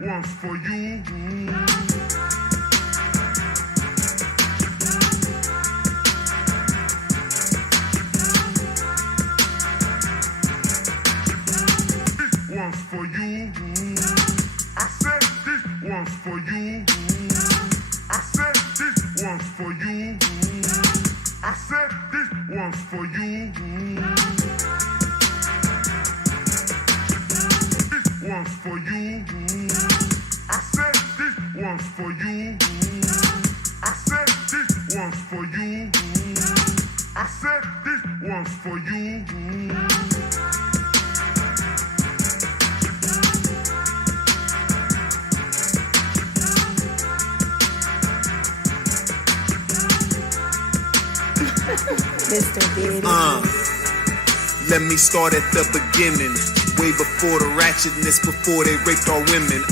one's for you. One's for you. I said this one's for you. I said this one's for you. I said this one's for you. This one's for you. I said this one's for you. I said this one's for you. I said this one's for you. Mr. Diddy. Let me start at the beginning. Way before the ratchetness, before they raped our women.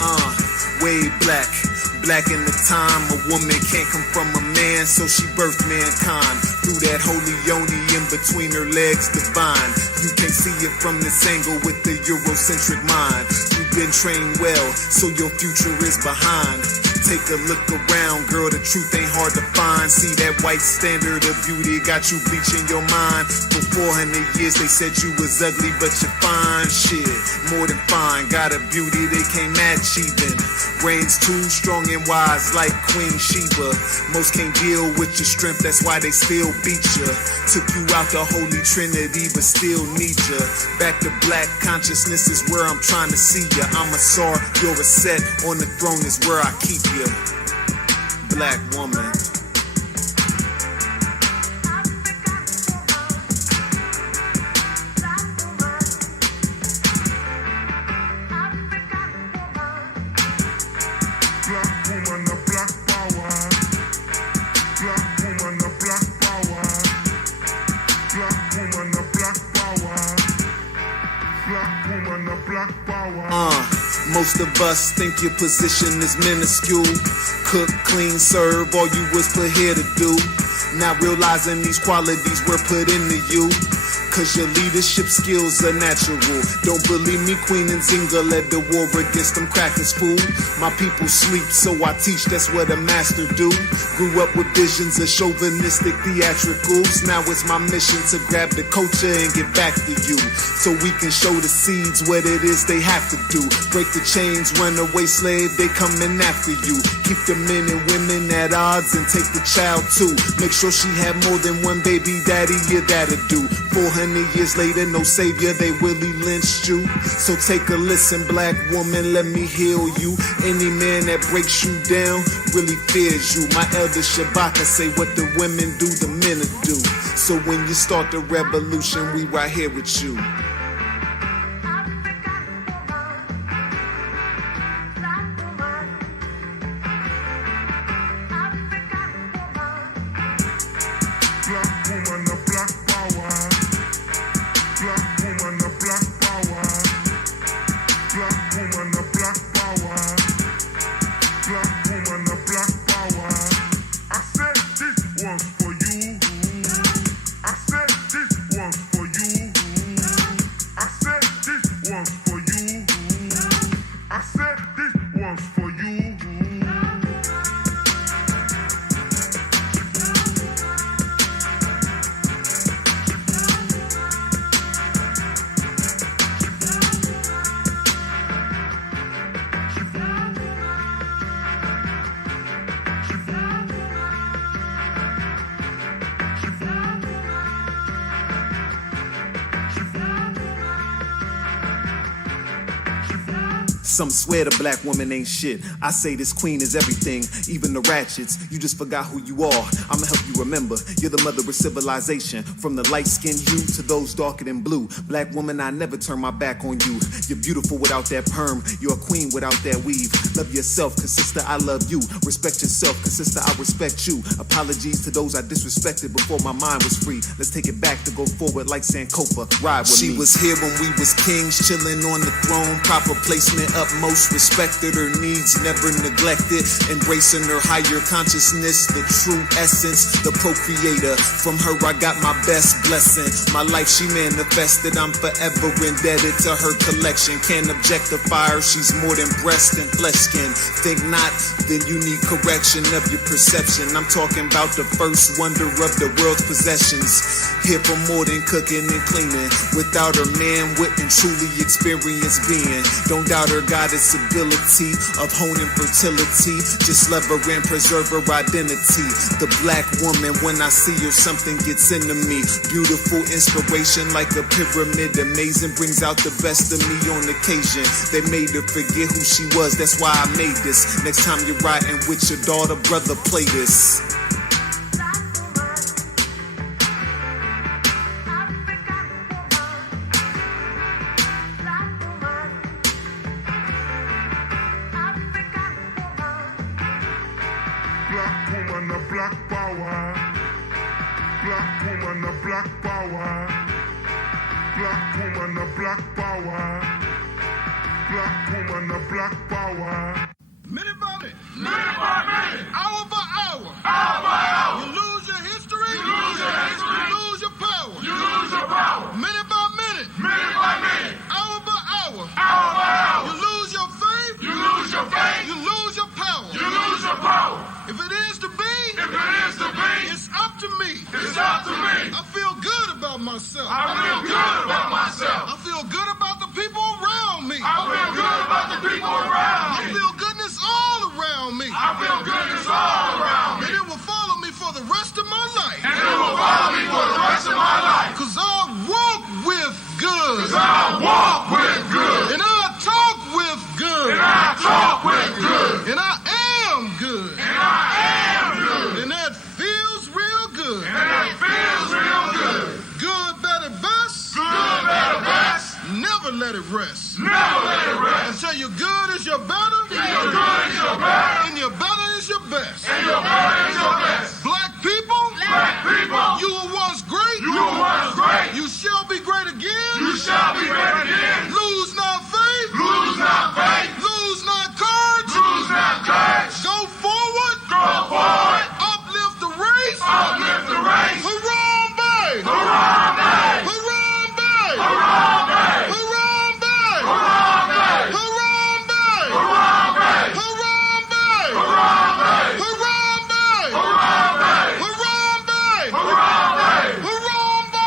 Way black. Black in the time a woman can't come from a man, so she birthed mankind. Through that holy yoni in between her legs, divine. You can't see it from this angle with the Eurocentric mind. You've been trained well, so your future is behind. Take a look around, girl, the truth ain't hard to find. See that white standard of beauty got you bleaching your mind. For 400 years they said you was ugly, but you're fine. Shit, more than fine. Got a beauty they can't match even. Brains too strong and wise like Queen Sheba. Most can't deal with your strength, that's why they still beat ya. Took you out the Holy Trinity, but still need ya. Back to black consciousness is where I'm trying to see ya. I'm a Tsar, you're a set, on the throne is where I keep ya. Black woman. Most of us think your position is minuscule. Cook, clean, serve, all you was put here to do. Not realizing these qualities were put into you. Cause your leadership skills are natural. Don't believe me, Queen Nzinga led the war against them crackers, fool. My people sleep, so I teach, that's what a master do. Grew up with visions of chauvinistic theatricals. Now it's my mission to grab the culture and get back to you. So we can show the seeds what it is they have to do. Break the chains, runaway slave, they coming after you. Keep the men and women at odds and take the child too. Make sure she had more than one baby daddy, yeah, that'll do. 400 years later, no savior, they really lynched you. So take a listen, black woman, let me heal you. Any man that breaks you down really fears you. My elder Shabaka say what the women do, the men will do. So when you start the revolution, we right here with you. Some swear the black woman ain't shit. I say this queen is everything, even the ratchets. You just forgot who you are. I'ma help you remember. You're the mother of civilization. From the light-skinned hue to those darker than blue. Black woman, I never turn my back on you. You're beautiful without that perm. You're a queen without that weave. Love yourself, cause sister, I love you. Respect yourself, cause sister, I respect you. Apologies to those I disrespected before my mind was free. Let's take it back to go forward like Sankofa. Ride with me. She was here when we was kings, chilling on the throne. Proper placement up utmost respected, her needs never neglected, embracing her higher consciousness, the true essence, the procreator. From her I got my best blessing. My life she manifested, I'm forever indebted to her collection. Can't objectify her, she's more than breast and flesh skin. Think not, then you need correction of your perception. I'm talking about the first wonder of the world's possessions. Here for more than cooking and cleaning. Without her, man wouldn't truly experience being. Don't doubt her goddess ability of honing fertility. Just love her and preserve her identity. The black woman, when I see her, something gets into me. Beautiful inspiration like a pyramid. Amazing, brings out the best of me on occasion. They made her forget who she was, that's why I made this. Next time you're riding with your daughter, brother, play this. Black woman, a black power. Black woman, a black power. Black woman, a black power. Black woman, a black power. Minute by minute. Minute by minute. Hour by hour. Hour by hour. You lose your history. You lose your history. You lose your power. You lose your power. Minute by minute. Minute by minute. Hour by hour. Hour by hour. You lose your faith. You lose your faith. You lose your power. You lose your power. If it is to be, If it is to be, it's up to me. it's up to me. I feel good about myself. I feel good about myself. I feel good about the people around me. I feel good about the people around I me. feel goodness all around me. I feel goodness all around And me. it will follow me for the rest of my life. And it will follow me for the rest of my life. Cause I walk with good. Cause I walk with good. And I talk with good. And I talk with good. And I am good. And I am good. And that feels real good. And it feels real good. Good, better, best. Good, better, best. Never let it rest. Never let it rest. Until your good is your better. Your good is your better. And your better is your best. And your better is your best. Black people. Black people. You were once great. You were once great. You shall be great again. You shall be great again. Lose not faith. Lose not faith. Lose not courage. Lose not courage. Go forward. Go forward. Uplift the race. Uplift the race. Harambe. Harambe. Harambe. Harambe. Harambe. Harambe. Harambe. Harambe. Harambe. Harambe. Harambe. Harambe. Harambe. Harambe.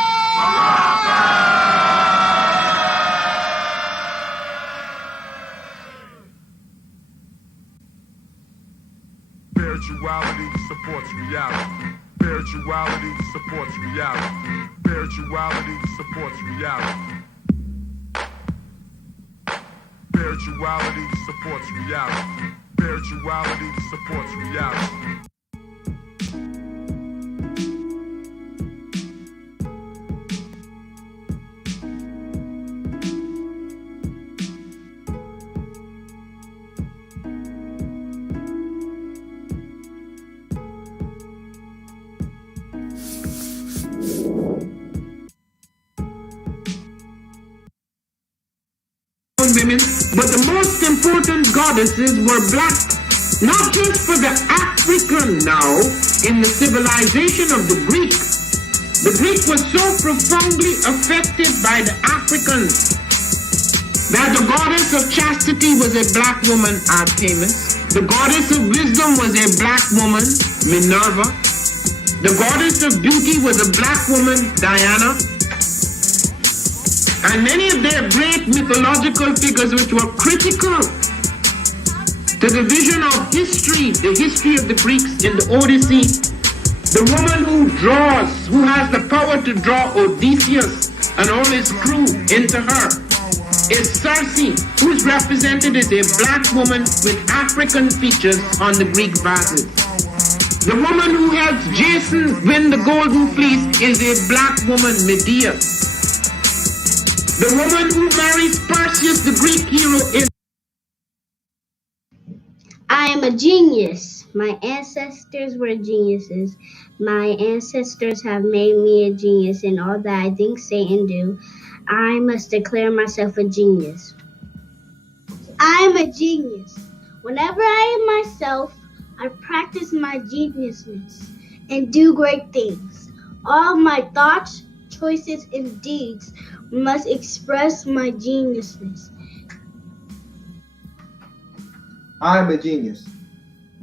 Spirituality supports reality. Spirituality supports reality. Spirituality supports reality. Spirituality supports reality. Spirituality supports reality. Women, but the most important goddesses were black, not just for the African now in the civilization of the Greek. The Greek was so profoundly affected by the Africans that the goddess of chastity was a black woman, Artemis. The goddess of wisdom was a black woman, Minerva. The goddess of beauty was a black woman, Diana. And many of their great mythological figures which were critical to the vision of history, the history of the Greeks in the Odyssey, the woman who draws, who has the power to draw Odysseus and all his crew into her, is Circe, who is represented as a black woman with African features on the Greek vases. The woman who helps Jason win the Golden Fleece is a black woman, Medea. The woman who marries Perseus, the Greek hero, is... I am a genius. My ancestors were geniuses. My ancestors have made me a genius in all that I think, say, and do. I must declare myself a genius. I am a genius. Whenever I am myself, I practice my geniusness and do great things. All my thoughts, choices, and deeds must express my geniusness. I am a genius.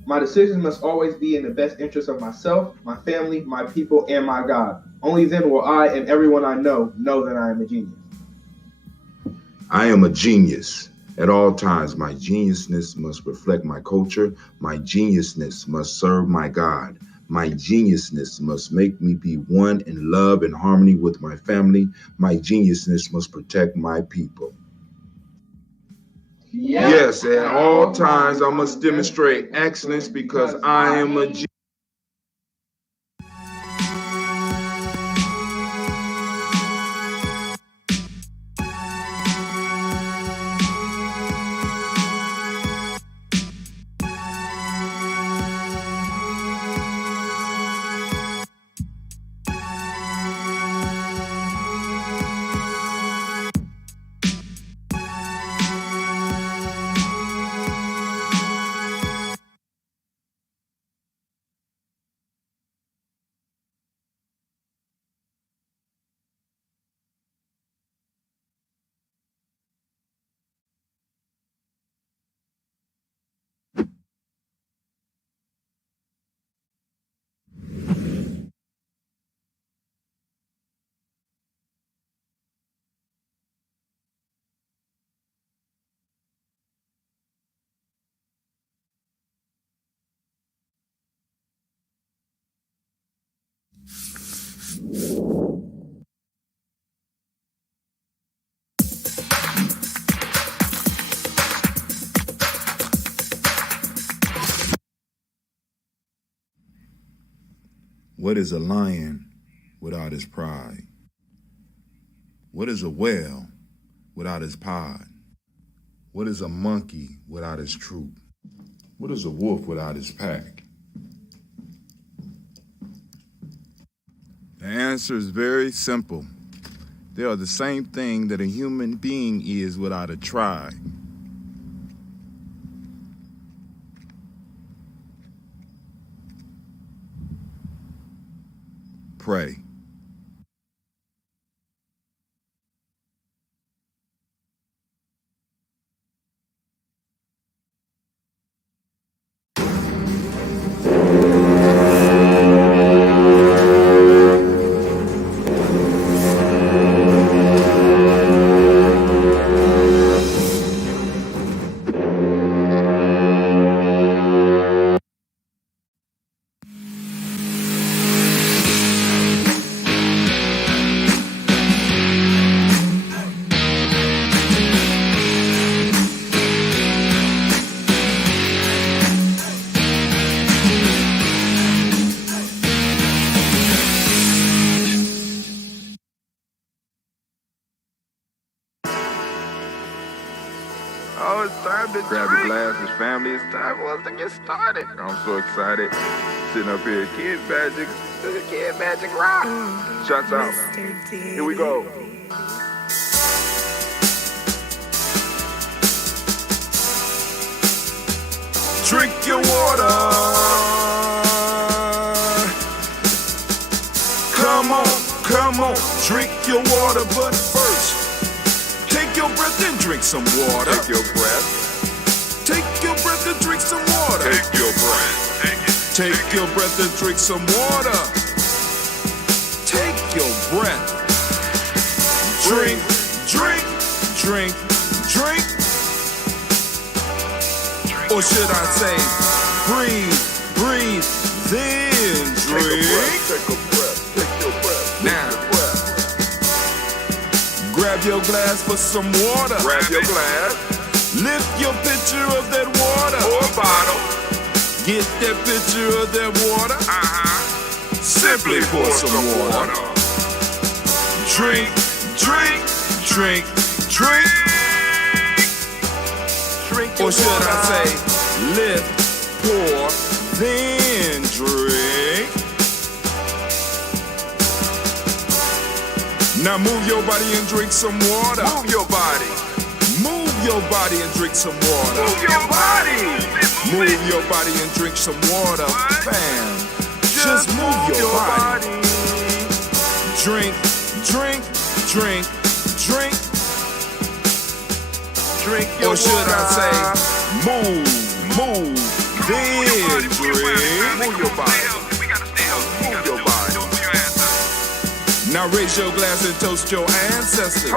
My decisions must always be in the best interest of myself, my family, my people, and my God. Only then will I and everyone I know that I am a genius. I am a genius. At all times, my geniusness must reflect my culture. My geniusness must serve my God. My geniusness must make me be one in love and harmony with my family. My geniusness must protect my people. Yes, at all times, I must demonstrate excellence because I am a genius. What is a lion without his pride? What is a whale without his pod? What is a monkey without his troop? What is a wolf without his pack? The answer is very simple. They are the same thing that a human being is without a tribe. Pray. Oh, it's time to grab your glasses, family. It's time for us to get started. I'm so excited. Sitting up here, Kid Magic Rock. Shots out. Here we go. Drink your water. Come on, drink your water, but first, take your breath and drink some water. Take your breath. Take your breath and drink some water. Take your breath. Take your breath and drink some water. Take your breath. Drink. Or should I say, breathe, then drink. Take a breath. Take your breath. Now, grab your glass for some water. Grab your glass. Lift your pitcher of that water. Or a bottle. Get that pitcher of that water. Simply pour some water. Drink. Or should I say, lift, pour, then drink. Now move your body and drink some water. Move your body. Move your body and drink some water. Move your body. Move your body and drink some water, fam. Just move your body. Drink, drink, drink, drink. Drink your Or should I say, water. move, then drink. Move your body. We gotta stay healthy. Move your body. Now raise your glass and toast your ancestors.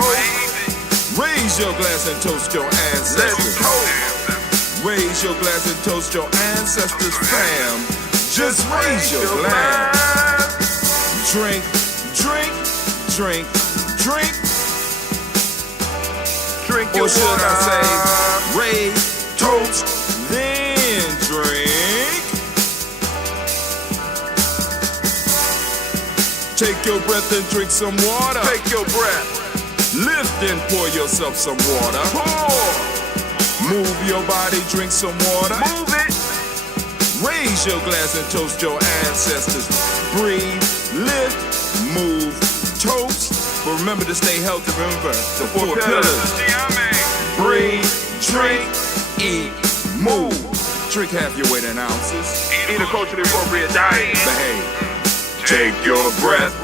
Raise your glass and toast your ancestors. Raise your glass and toast your ancestors, fam. Just raise your glass. Drink, drink, drink, drink. Drink your Or should water. I say, raise, toast, then drink. Take your breath and drink some water. Take your breath. Lift and pour yourself some water. Pour. Move your body, drink some water. Move it. Raise your glass and toast your ancestors. Breathe, lift, move, toast. But remember to stay healthy. Remember the four pillars. Breathe, drink, eat, move. Drink half your weight in ounces. Eat a culturally appropriate diet. Behave. Take your breath.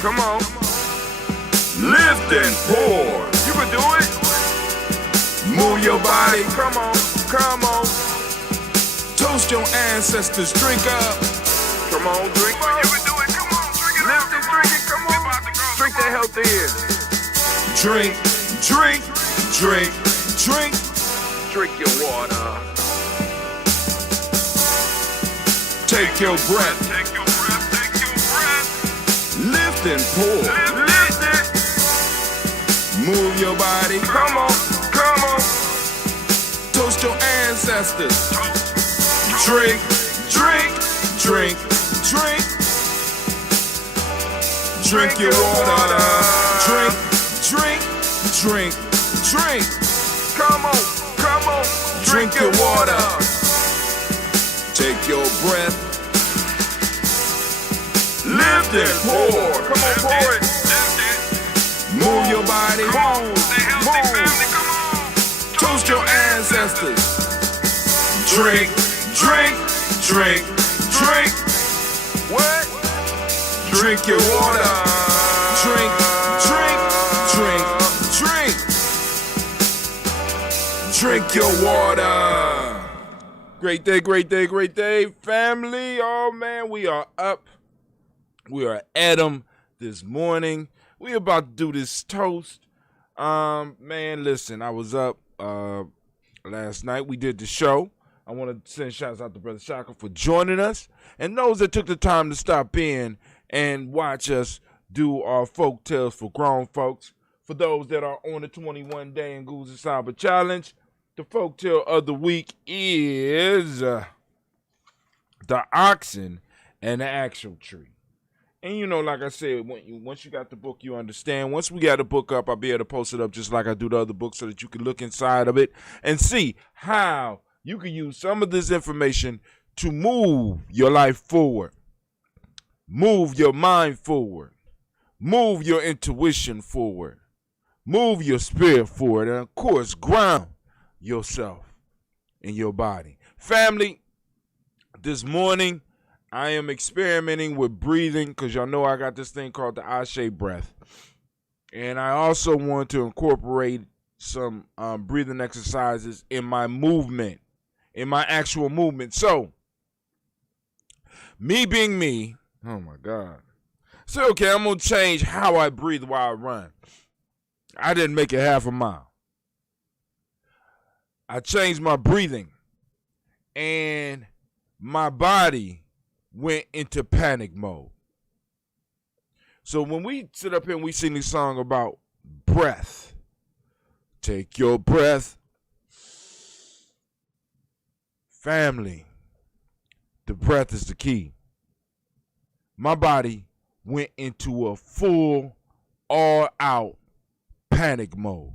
Come on. Lift and pour. You can do it. Move your body. Come on. Come on. Toast your ancestors. Drink up. Come on. Drink up. You can do it. Come on. Drink it. Lift and drink it. Come on. Drink that healthy air. Drink, drink, drink, drink. Drink your water. Take your breath. Take your breath. Take your breath. Lift and pour. Lift it. Move your body. Come on. Come on. Toast your ancestors. Drink, drink, drink, drink. Drink your water. Drink, drink, drink, drink. Come on. Come on. Drink your water. Take your breath. Lift and pour. Come on. Pour it. Move your body. Stay healthy, family. Come on. Toast your ancestors. Drink, drink, drink, drink. What? Drink your water. Drink, drink, drink, drink. Drink your water. Great day, great day, great day, family. Oh man, we are up. We are at 'em this morning. We about to do this toast. Man, listen, I was up last night. We did the show. I want to send shouts out to Brother Shaka for joining us, and those that took the time to stop in and watch us do our folk tales for grown folks. For those that are on the 21-day and Goose and Saba Challenge, the folk tale of the week is the oxen and the actual tree. And you know, like I said, once you got the book, you understand. Once we got the book up, I'll be able to post it up just like I do the other books so that you can look inside of it and see how you can use some of this information to move your life forward, move your mind forward, move your intuition forward, move your spirit forward, and of course, ground yourself in your body. Family, this morning, I am experimenting with breathing because y'all know I got this thing called the Ashe breath. And I also want to incorporate some breathing exercises in my movement, in my actual movement. So, me being me, oh my God. So, okay, I'm going to change how I breathe while I run. I didn't make it half a mile. I changed my breathing. And my body went into panic mode. So when we sit up here and we sing this song about breath, take your breath. Family, the breath is the key. My body went into a full, all-out panic mode.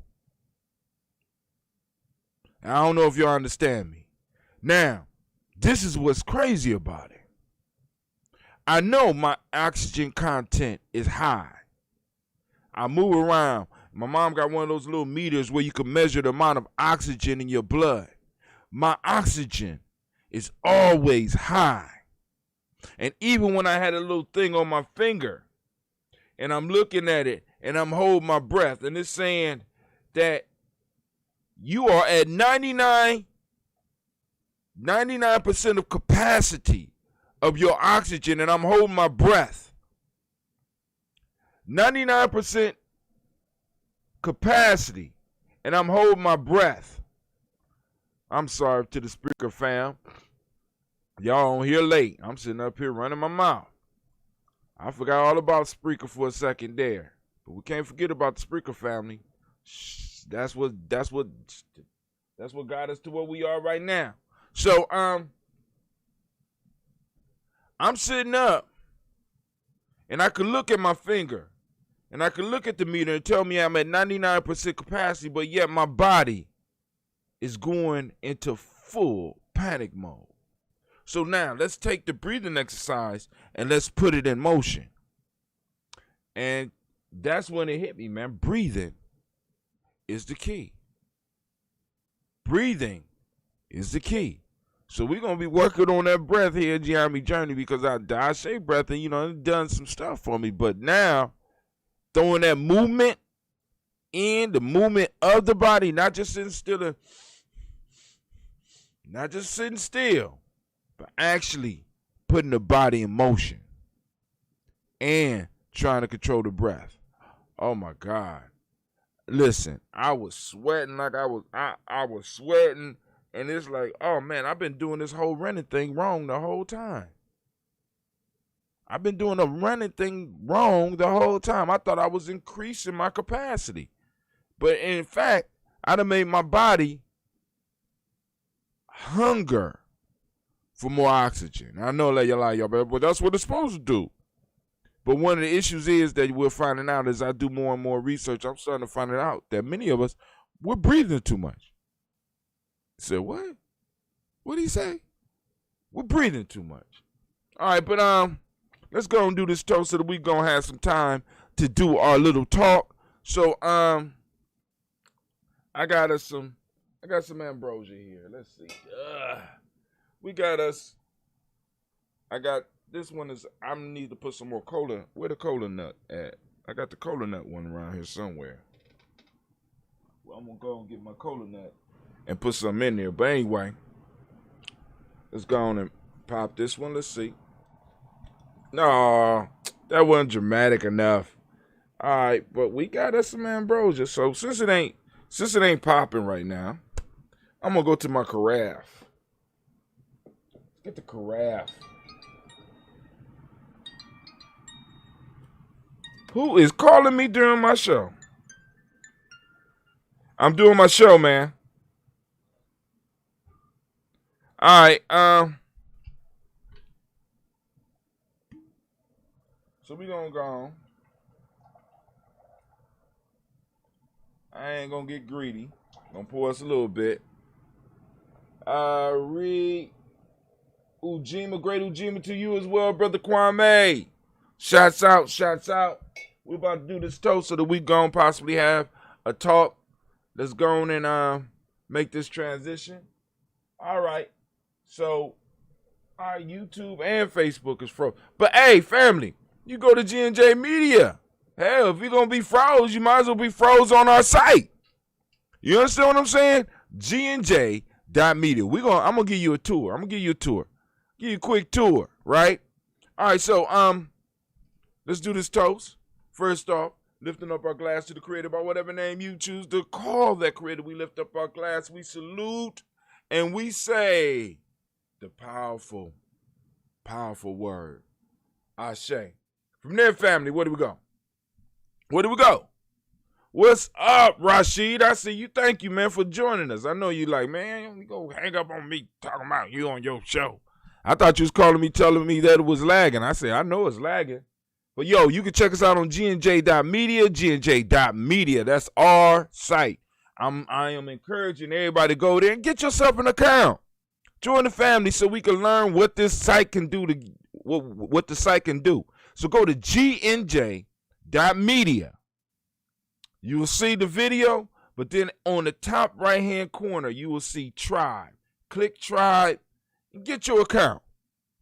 I don't know if y'all understand me. Now, this is what's crazy about it. I know my oxygen content is high. I move around My mom got one of those little meters where you can measure the amount of oxygen in your blood. My oxygen is always high. And even when I had a little thing on my finger, and I'm looking at it, and I'm holding my breath, and it's saying that you are at 99% of capacity of your oxygen, and I'm holding my breath. 99% capacity, and I'm holding my breath. I'm sorry to the Spreaker fam. Y'all on here late. I'm sitting up here running my mouth. I forgot all about Spreaker for a second there. But we can't forget about the Spreaker family. That's what got us to where we are right now. So I'm sitting up, and I could look at my finger, and I could look at the meter and tell me I'm at 99% capacity, but yet my body is going into full panic mode. So now let's take the breathing exercise and let's put it in motion. And that's when it hit me, man. Breathing is the key. Breathing is the key. So we're going to be working on that breath here at GNJMedia Journey, because I say breath and, it's done some stuff for me. But now, throwing that movement in, the movement of the body, not just sitting still, but actually putting the body in motion and trying to control the breath. Oh my God. Listen, I was sweating like I was sweating, and it's like, oh man, I've been doing this whole running thing wrong the whole time. I've been doing a running thing wrong the whole time. I thought I was increasing my capacity. But in fact, I done made my body hunger for more oxygen. I know that y'all, but that's what it's supposed to do. But one of the issues is that we're finding out as I do more and more research, I'm starting to find it out that many of us, we're breathing too much. I said, what? What did he say? We're breathing too much. All right, but let's go and do this toast so that we're going to have some time to do our little talk. So I got some ambrosia here. Let's see. This one is, I need to put some more cola. Where the cola nut at? I got the cola nut one around here somewhere. Well, I'm going to go and get my cola nut and put some in there. But anyway, let's go on and pop this one. Let's see. No, that wasn't dramatic enough. All right, but we got us some ambrosia. So since it ain't popping right now, I'm going to go to my carafe. Get the carafe. Who is calling me during my show? I'm doing my show, man. All right, so we gonna go on. I ain't gonna get greedy. Gonna pour us a little bit. Read Ujima, great Ujima to you as well, Brother Kwame. Shouts out, shouts out. We're about to do this toast so that we gonna possibly have a talk. Let's go on and make this transition. All right. So our YouTube and Facebook is froze. But hey, family, you go to GNJMedia. Hell, if you're gonna be froze, you might as well be froze on our site. You understand what I'm saying? GNJ.media. I'm gonna give you a tour. Give you a quick tour, right? All right, so let's do this toast. First off, lifting up our glass to the Creator by whatever name you choose to call that Creator. We lift up our glass, we salute, and we say the powerful, powerful word, Ashe. From there, family, where do we go? What's up, Rashid? I see you. Thank you, man, for joining us. I know you like, man, you go hang up on me talking about you on your show. I thought you was calling me, telling me that it was lagging. I said, I know it's lagging. But, yo, you can check us out on GNJ.media, GNJ.media. That's our site. I am encouraging everybody to go there and get yourself an account. Join the family so we can learn what this site can do, what the site can do. So go to GNJ.media. You will see the video, but then on the top right-hand corner, you will see Tribe. Click Tribe and get your account.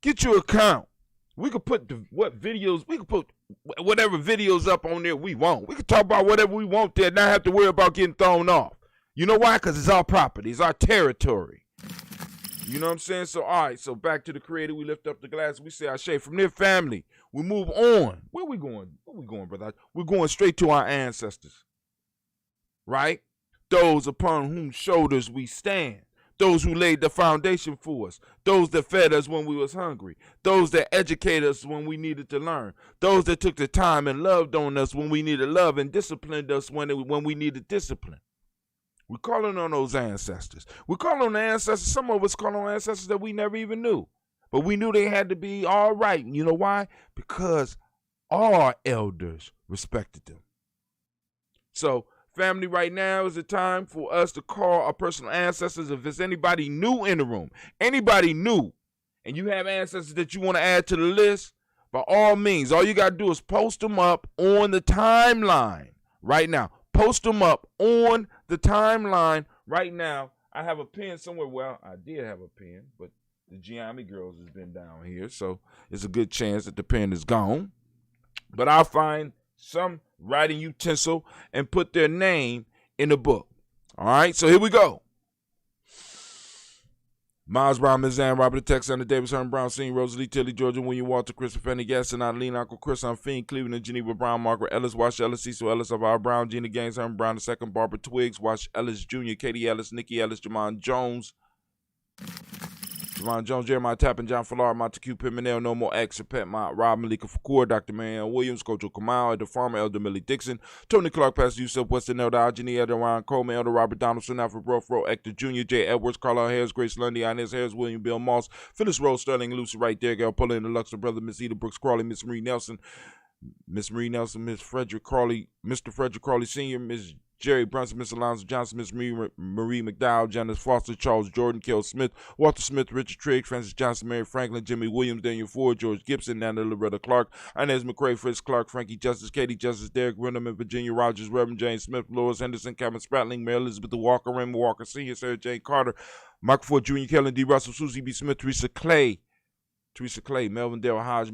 Get your account. We could put we could put whatever videos up on there we want. We could talk about whatever we want there, not have to worry about getting thrown off. You know why? Because it's our property. It's our territory. You know what I'm saying? So, all right. So, back to the Creator. We lift up the glass. We say our shade. From their family, we move on. Where we going? Where we going, brother? We're going straight to our ancestors. Right? Those upon whose shoulders we stand. Those who laid the foundation for us. Those that fed us when we was hungry. Those that educated us when we needed to learn. Those that took the time and loved on us when we needed love and disciplined us when we needed discipline. We're calling on those ancestors. We're calling on the ancestors. Some of us call on ancestors that we never even knew. But we knew they had to be all right. You know why? Because our elders respected them. So, family, right now is the time for us to call our personal ancestors. If there's anybody new in the room, anybody new, and you have ancestors that you want to add to the list, by all means, all you got to do is post them up on the timeline right now. Post them up on the timeline right now. I have a pen somewhere. Well, I did have a pen, but the Gianni girls has been down here, so it's a good chance that the pen is gone. But I'll find some writing utensil and put their name in the book. All right, so here we go. Miles Brown, Ms. Ann, Robert Texander, Davis, Herman Brown, Senior, Rosalie, Tilly, Georgia, William, Walter, Christopher, Fanny, Gaston, Adeline, Uncle Chris, Fiend, Cleveland, and Geneva Brown, Margaret Ellis, Wash Ellis, Cecil Ellis, of our Brown, Gina Gaines, Herman Brown II, Barbara Twiggs, Wash Ellis Jr., Katie Ellis, Nikki Ellis, Jamon Jones, Jeremiah Tappan, John Fallar, Montague Pimenel, No More X, Pet Mott, Rob Malika Fakur, Dr. Marianne Williams, Coach Kamal, Elder Farmer, Elder Millie Dixon, Tony Clark, Pastor Yusuf Weston, Elder Algeny, Elder Ryan Coleman, Elder Robert Donaldson, Alfred Brofro, Hector Jr., J. Edwards, Carlisle Harris, Grace Lundy, Inez Harris, William Bill Moss, Phyllis Rose, Sterling, Lucy Wright, there, Gail Puller, and the Luxor Brother, Miss Eda Brooks Crawley, Miss Marie Nelson, Miss Frederick Crawley, Mr. Frederick Crawley Sr., Miss Jerry Brunson, Miss Alonzo Johnson, Miss Marie McDowell, Janice Foster, Charles Jordan, Kel Smith, Walter Smith, Richard Trigg, Francis Johnson, Mary Franklin, Jimmy Williams, Daniel Ford, George Gibson, Nana Loretta Clark, Inez McCrae, Fritz Clark, Frankie Justice, Katie Justice, Derek Renderman, Virginia Rogers, Reverend James Smith, Lois Henderson, Kevin Spratling, Mary Elizabeth Walker, Raymond Walker Sr., Sarah Jane Carter, Michael Ford Jr., Kellen D. Russell, Susie B. Smith, Teresa Clay, Melvin Dale Hodge,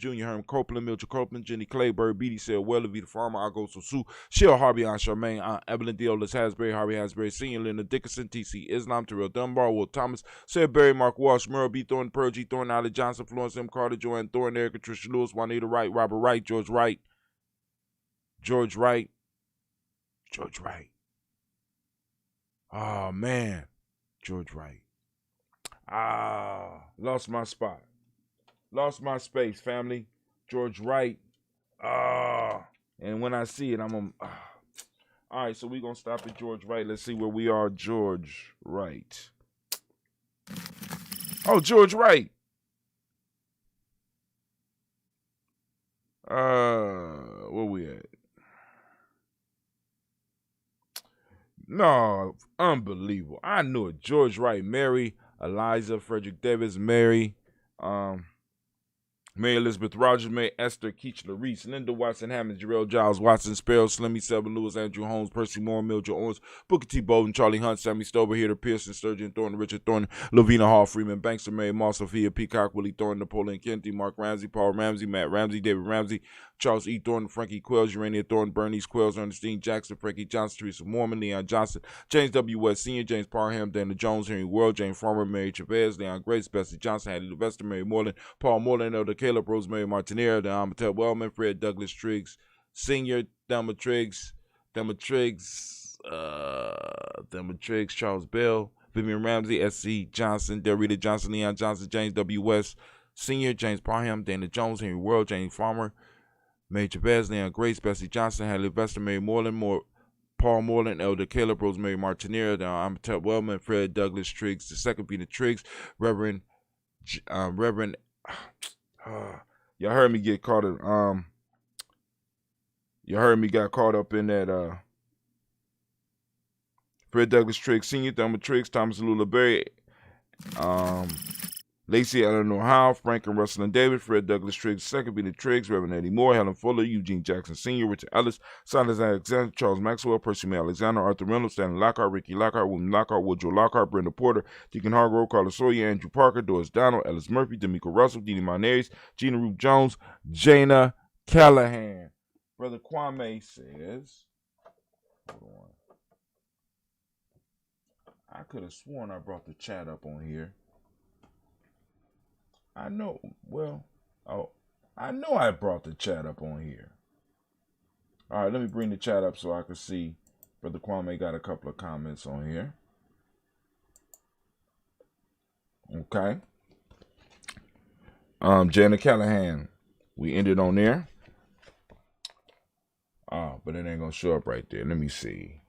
Jr., Herman Copeland, Mildred Copeland, Jenny Clay, Bird Beatty, Sarah Weller, Vita Farmer, Argo Sosu, Sheila Harvey, Aunt Charmaine, Aunt Evelyn Deolis, Hasbury, Harvey Hasbury, Senior, Linda Dickinson, T.C. Islam, Terrell Dunbar, Will Thomas, Sarah Berry, Mark Walsh, Merle B. Thorne, Pearl G. Thorne, Ali Johnson, Florence M. Carter, Joanne Thorne, Erica Tricia Lewis, Juanita Wright, Robert Wright, George Wright. Oh, man. George Wright. Lost my spot. Lost my space, family. George Wright. And when I see it, all right, so we're going to stop at George Wright. Let's see where we are. George Wright. Oh, George Wright. Where we at? No, unbelievable. I knew it. George Wright, Mary, Eliza, Frederick Davis, Mary Elizabeth Rogers, Mary Esther, Keachler Reese, Linda Watson, Hammond, Jarrell Giles, Watson, Sparrow, Slimmy, Selby Lewis, Andrew Holmes, Percy Moore, Mildred Owens, Booker T. Bolden, Charlie Hunt, Sammy Stover, Heater Pearson, Sturgeon Thornton, Richard Thornton, Lavina Hall, Freeman Bankster, Mary Moss, Sophia Peacock, Willie Thornton, Napoleon Kennedy, Mark Ramsey, Paul Ramsey, Matt Ramsey, David Ramsey, Charles E. Thornton, Frankie Quells, Urania Thornton, Bernice Quells, Ernestine Jackson, Frankie Johnson, Teresa Mormon, Leon Johnson, James W. West Sr., James Parham, Dana Jones, Henry World, Jane Farmer, Mary Chavez, Leon Grace, Bessie Johnson, Hattie Levester, Mary Moreland, Paul Moreland, Elder Caleb, Rosemary Martinera, the Amateur Wellman, Fred Douglas Triggs Sr., Thelma Triggs, Charles Bell, Vivian Ramsey, S.C. Johnson, Delrita Johnson, Leon Johnson, James W. West Sr., James Parham, Dana Jones, Henry World, James Farmer, Mary Chavez, Leon Grace, Bessie Johnson, Hattie Levester, Mary Moreland, Paul Moreland, Elder Caleb, Rosemary Martinera, the Amateur Wellman, Fred Douglas Triggs, the second Peter Triggs, Reverend, y'all heard me get caught up, got caught up in that, Fred Douglas Triggs Sr., Thelma Triggs, Thomas Lula Berry, Lacey Eleanor Howe, Frank and Russell and David, Fred Douglas Triggs, second Peter Triggs, Reverend Eddie Moore, Helen Fuller, Eugene Jackson Sr., Richard Ellis, Silas Alexander, Charles Maxwell, Percy May Alexander, Arthur Reynolds, Stanley Lockhart, Ricky Lockhart, William Lockhart, Woodrow Lockhart, Brenda Porter, Deacon Hargrove, Carlos Sawyer, Andrew Parker, Doris Donald, Ellis Murphy, D'Amico Russell, Dee Monares, Gina Ruth Jones, Jana Callahan. Brother Kwame says, hold on. I could have sworn I brought the chat up on here. I know I brought the chat up on here. All right, let me bring the chat up so I can see. Brother Kwame got a couple of comments on here. Okay. Janet Callahan, we ended on there. But it ain't gonna show up right there. Let me see.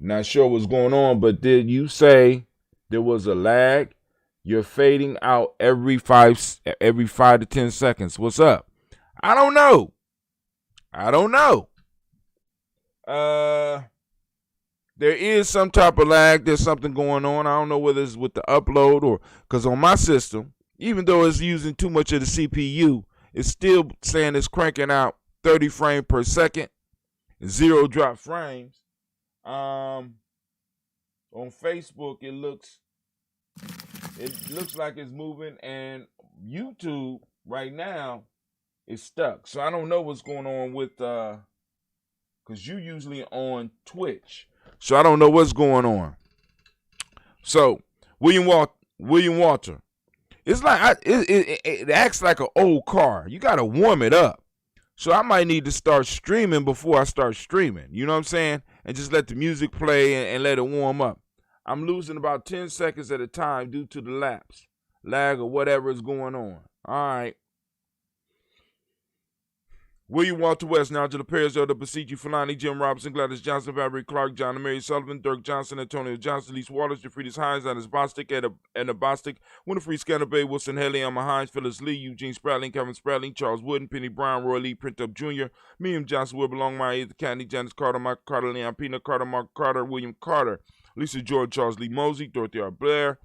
Not sure what's going on, but did you say there was a lag? You're fading out every 5 to 10 seconds. What's up? I don't know. There is some type of lag. There's something going on. I don't know whether it's with the upload or because on my system, even though it's using too much of the CPU, it's still saying it's cranking out 30 frames per second, 0 drop frames. On Facebook, it looks like it's moving, and YouTube right now is stuck. So I don't know what's going on with because you usually on Twitch. So I don't know what's going on. So William Walter, it's like it acts like an old car. You gotta warm it up. So I might need to start streaming before I start streaming. You know what I'm saying? And just let the music play and let it warm up. I'm losing about 10 seconds at a time due to the lag or whatever is going on. All right. William Walter West, Nigel Perez, Elder Basici, Fulani, Jim Robinson, Gladys Johnson, Valerie Clark, John and Mary Sullivan, Dirk Johnson, Antonio Johnson, Lise Waters, Jeffrey Hines, Annis Bostic, Edna Bostic, Winifred Scanner Bay, Wilson Haley, Emma Hines, Phyllis Lee, Eugene Spratling, Kevin Spratling, Charles Wooden, Penny Brown, Roy Lee, Print Up Jr., William Johnson, Will Belong, Maya, the Candy, Janice Carter, Michael Carter, Leon Pina Carter, Mark Carter, William Carter, Lisa George, Charles Lee Mosey, Dorothy R. Blair,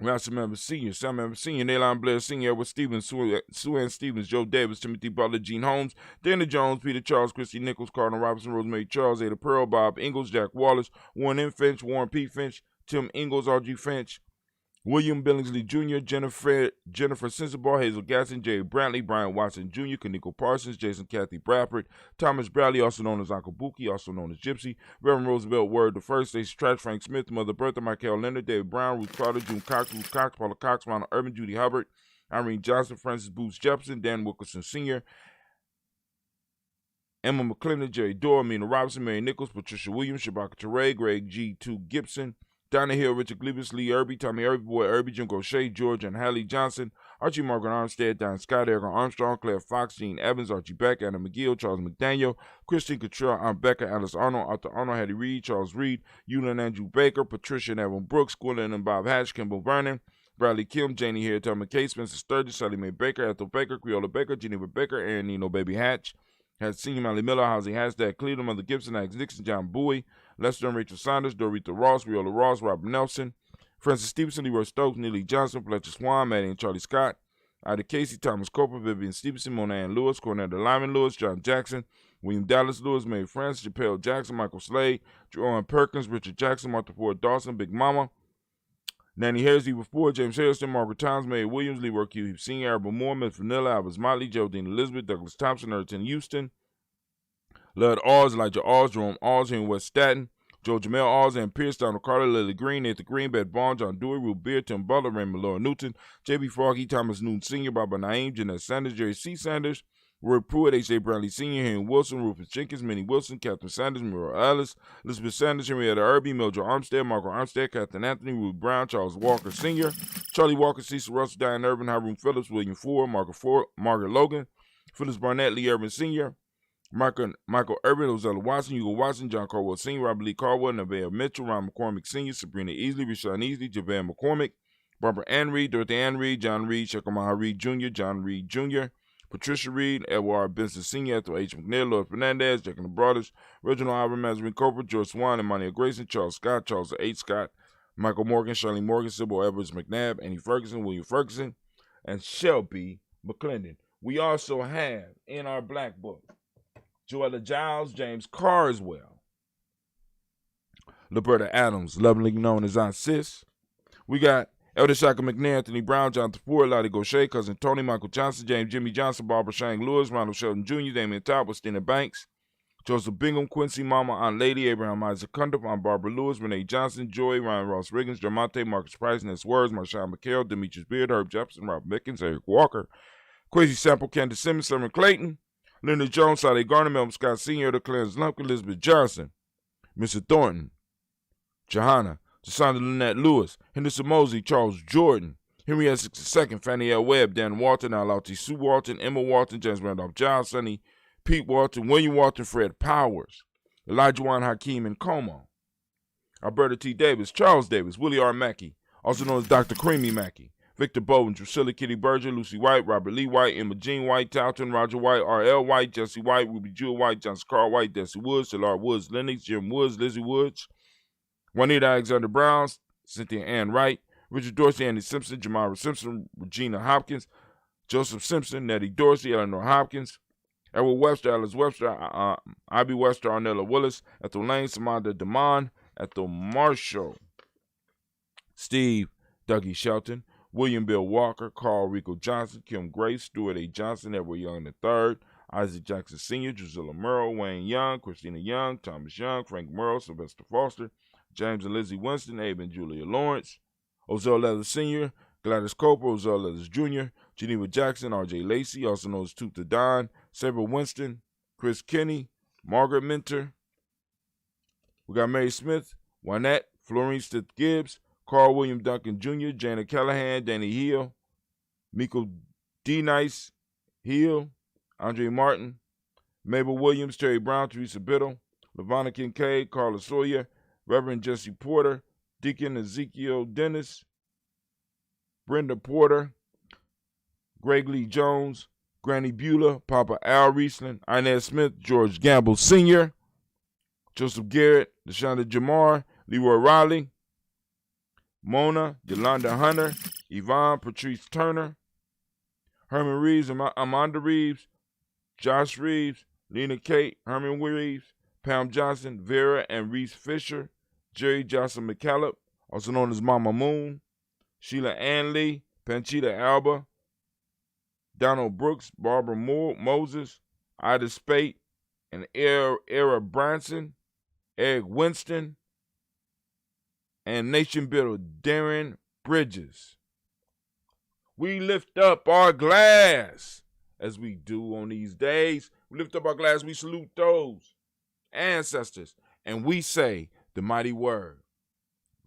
Russell Member Sr., Sam Member Sr., Naylon Blair Sr., Edward Stevens, Sue Ann Stevens, Joe Davis, Timothy Butler, Gene Holmes, Dana Jones, Peter Charles, Christy Nichols, Cardinal Robinson, Rosemary Charles, Ada Pearl, Bob Ingalls, Jack Wallace, Warren M. Finch, Warren P. Finch, Tim Ingalls, R.G. Finch, William Billingsley Jr., Jennifer Sensabaugh, Hazel Gasson, Jay Brantley, Brian Watson Jr., Kaniko Parsons, Jason Kathy Bradford, Thomas Bradley, also known as Uncle Buki, also known as Gypsy, Reverend Roosevelt Word I, Stacey Trash, Frank Smith, Mother Bertha, Michael Leonard, David Brown, Ruth Carter, June Cox, Ruth Cox, Paula Cox, Ronald Urban, Judy Hubbard, Irene Johnson, Francis Booth Jefferson, Dan Wilkerson Sr., Emma McClendon, Jerry Dorr, Amina Robinson, Mary Nichols, Patricia Williams, Shabaka Teray, Greg G2 Gibson, Donna Hill, Richard Glebus, Lee Irby, Tommy Irby, Boy Irby, Jim Gaucher, George and Hallie Johnson, Archie Margaret Armstead, Don Scott, Eric Armstrong, Claire Fox, Gene Evans, Archie Beck, Anna McGill, Charles McDaniel, Christine Cottrell, Aunt Becca, Alice Arnold, Arthur Arnold, Hattie Reed, Charles Reed, Eula and Andrew Baker, Patricia and Evan Brooks, Gwendolyn and Bob Hatch, Kimball Vernon, Bradley Kim, Janie Hare, Thelma Kate, Spencer Sturgis, Sally Mae Baker, Ethel Baker, Creola Baker, Geneva Baker, Aaron Nino Baby Hatch, had Senior Molly Miller, Housie Hashtag Cleveland, Mother Gibson, Alex Nixon, John Bowie, Lester and Rachel Saunders, Dorita Ross, Riola Ross, Robert Nelson, Francis Stevenson, Leroy Stokes, Neely Johnson, Fletcher Swan, Maddie and Charlie Scott, Ida Casey, Thomas Cooper, Vivian Stevenson, Mona Ann Lewis, Cornetta Lyman Lewis, John Jackson, William Dallas Lewis, Mary Francis, Chappelle Jackson, Michael Slade, Joanne Perkins, Richard Jackson, Martha Ford Dawson, Big Mama, Nanny Harris, Eva Ford, James Harrison, Margaret Towns, Mary Williams, Leroy Q. Senior, Araba Moore, Miss Vanilla, Albert Motley, Geraldine Elizabeth, Douglas Thompson, Erton Houston, Lud Oz, Elijah Oz, Jerome Oz, here in West Staten, Joe Jamel Oz, and Pierce, Donald Carter, Lily Green, Nathan Green, Beth Bond, John Dewey, Ruth Beer, Tim Butler, Raymond Laura Newton, J.B. Froggy, Thomas Newton Sr., Barbara Naeem, Jeanette Sanders, Jerry C. Sanders, Roy Pruitt, H.A. Brownlee Sr., Henry Wilson, Rufus Jenkins, Minnie Wilson, Catherine Sanders, Muriel Ellis, Elizabeth Sanders, Henrietta Irby, Mildred Armstead, Margaret Armstead, Catherine Anthony, Ruth Brown, Charles Walker Sr., Charlie Walker, Cecil Russell, Diane Irvin, Hiram Phillips, William Ford, Margaret Logan, Phyllis Barnett, Lee Irvin Sr., Michael Urban, Ozella Watson, Hugo Watson, John Caldwell Sr., Robert Lee Caldwell, Nevaeh Mitchell, Ron McCormick Sr., Sabrina Easley, Rashawn Easley, Javon McCormick, Barbara Ann Reed, Dorothy Ann Reed, John Reed, Shekamaha Reed Jr., John Reed Jr., Patricia Reed, Edward R. Benson Sr., Ethel H. McNair, Lloyd Fernandez, Jack and the Brothers, Reginald Albert, Mazarin Cooper, George Swan, Emmanuel Grayson, Charles Scott, Charles H. Scott, Michael Morgan, Shirley Morgan, Sybil Edwards McNabb, Annie Ferguson, William Ferguson, and Shelby McClendon. We also have in our black book Joella Giles, James Carswell, Liberta Adams, lovingly known as Aunt Sis. We got Elder Shaka McNair, Anthony Brown, Jonathan Ford, Lottie Gaucher, Cousin Tony, Michael Johnson, James Jimmy Johnson, Barbara Shang Lewis, Ronald Sheldon Jr., Damian Todd, Christina Banks, Joseph Bingham, Quincy Mama, Aunt Lady, Abraham Isaac Cundiff, Aunt Barbara Lewis, Renee Johnson, Joy, Ryan Ross Riggins, Jermonte, Marcus Price, Ness Words, Marshawn McHale, Demetrius Beard, Herb Jefferson, Rob Mickens, Eric Walker, Quasi Sample, Candace Simmons, Summer Clayton, Leonard Jones, Sade Garner, Melvin Scott Sr., the Clarence Lumpkin, Elizabeth Johnson, Mr. Thornton, Johanna, Jasonda Lynette Lewis, Henderson Mosley, Charles Jordan, Henry Essex II, Fannie L. Webb, Dan Walton, Alauti Sue Walton, Emma Walton, James Randolph Giles, Sonny, Pete Walton, William Walton, Fred Powers, Elijah Juan Hakeem and Como, Alberta T. Davis, Charles Davis, Willie R. Mackey, also known as Dr. Creamy Mackey, Victor Bowen, Drusilla Kitty Berger, Lucy White, Robert Lee White, Emma Jean White, Talton, Roger White, R.L. White, Jesse White, Ruby Jewel White, Johnson Carl White, Desi Woods, Solar Woods, Lennox, Jim Woods, Lizzie Woods, Juanita Alexander Brown, Cynthia Ann Wright, Richard Dorsey, Andy Simpson, Jamara Simpson, Regina Hopkins, Joseph Simpson, Nettie Dorsey, Eleanor Hopkins, Edward Webster, Alice Webster, Ivy Webster, Arnella Willis, Ethel Lane, Samantha DeMond, Ethel Marshall, Steve Dougie Shelton, William Bill Walker, Carl Rico Johnson, Kim Grace, Stuart A. Johnson, Edward Young III, Isaac Jackson Sr., Drusilla Murrow, Wayne Young, Christina Young, Thomas Young, Frank Murrow, Sylvester Foster, James and Lizzie Winston, Abe and Julia Lawrence, Ozell Leathers Sr., Gladys Cooper, Ozell Leathers Jr., Geneva Jackson, R.J. Lacey, also known as Tooth to Don, Sabre Winston, Chris Kinney, Margaret Minter. We got Mary Smith, Wynette, Florine Stith Gibbs, Carl William Duncan Jr., Janet Callahan, Danny Hill, Miko D. Nice, Hill, Andre Martin, Mabel Williams, Terry Brown, Teresa Biddle, LaVonna Kincaid, Carla Sawyer, Reverend Jesse Porter, Deacon Ezekiel Dennis, Brenda Porter, Greg Lee Jones, Granny Beulah, Papa Al Riesling, Inez Smith, George Gamble Sr., Joseph Garrett, DeShonda Jamar, Leroy Riley, Mona, Yolanda Hunter, Yvonne Patrice Turner, Herman Reeves, Amanda Reeves, Josh Reeves, Lena Kate, Herman Reeves, Pam Johnson, Vera and Reese Fisher, Jerry Johnson McCallop, also known as Mama Moon, Sheila Ann Lee, Panchita Alba, Donald Brooks, Barbara Moses, Ida Spate, and Era Branson, Eric Winston, and Nation Builder Darren Bridges. We lift up our glass, as we do on these days. We lift up our glass, we salute those ancestors, and we say the mighty word,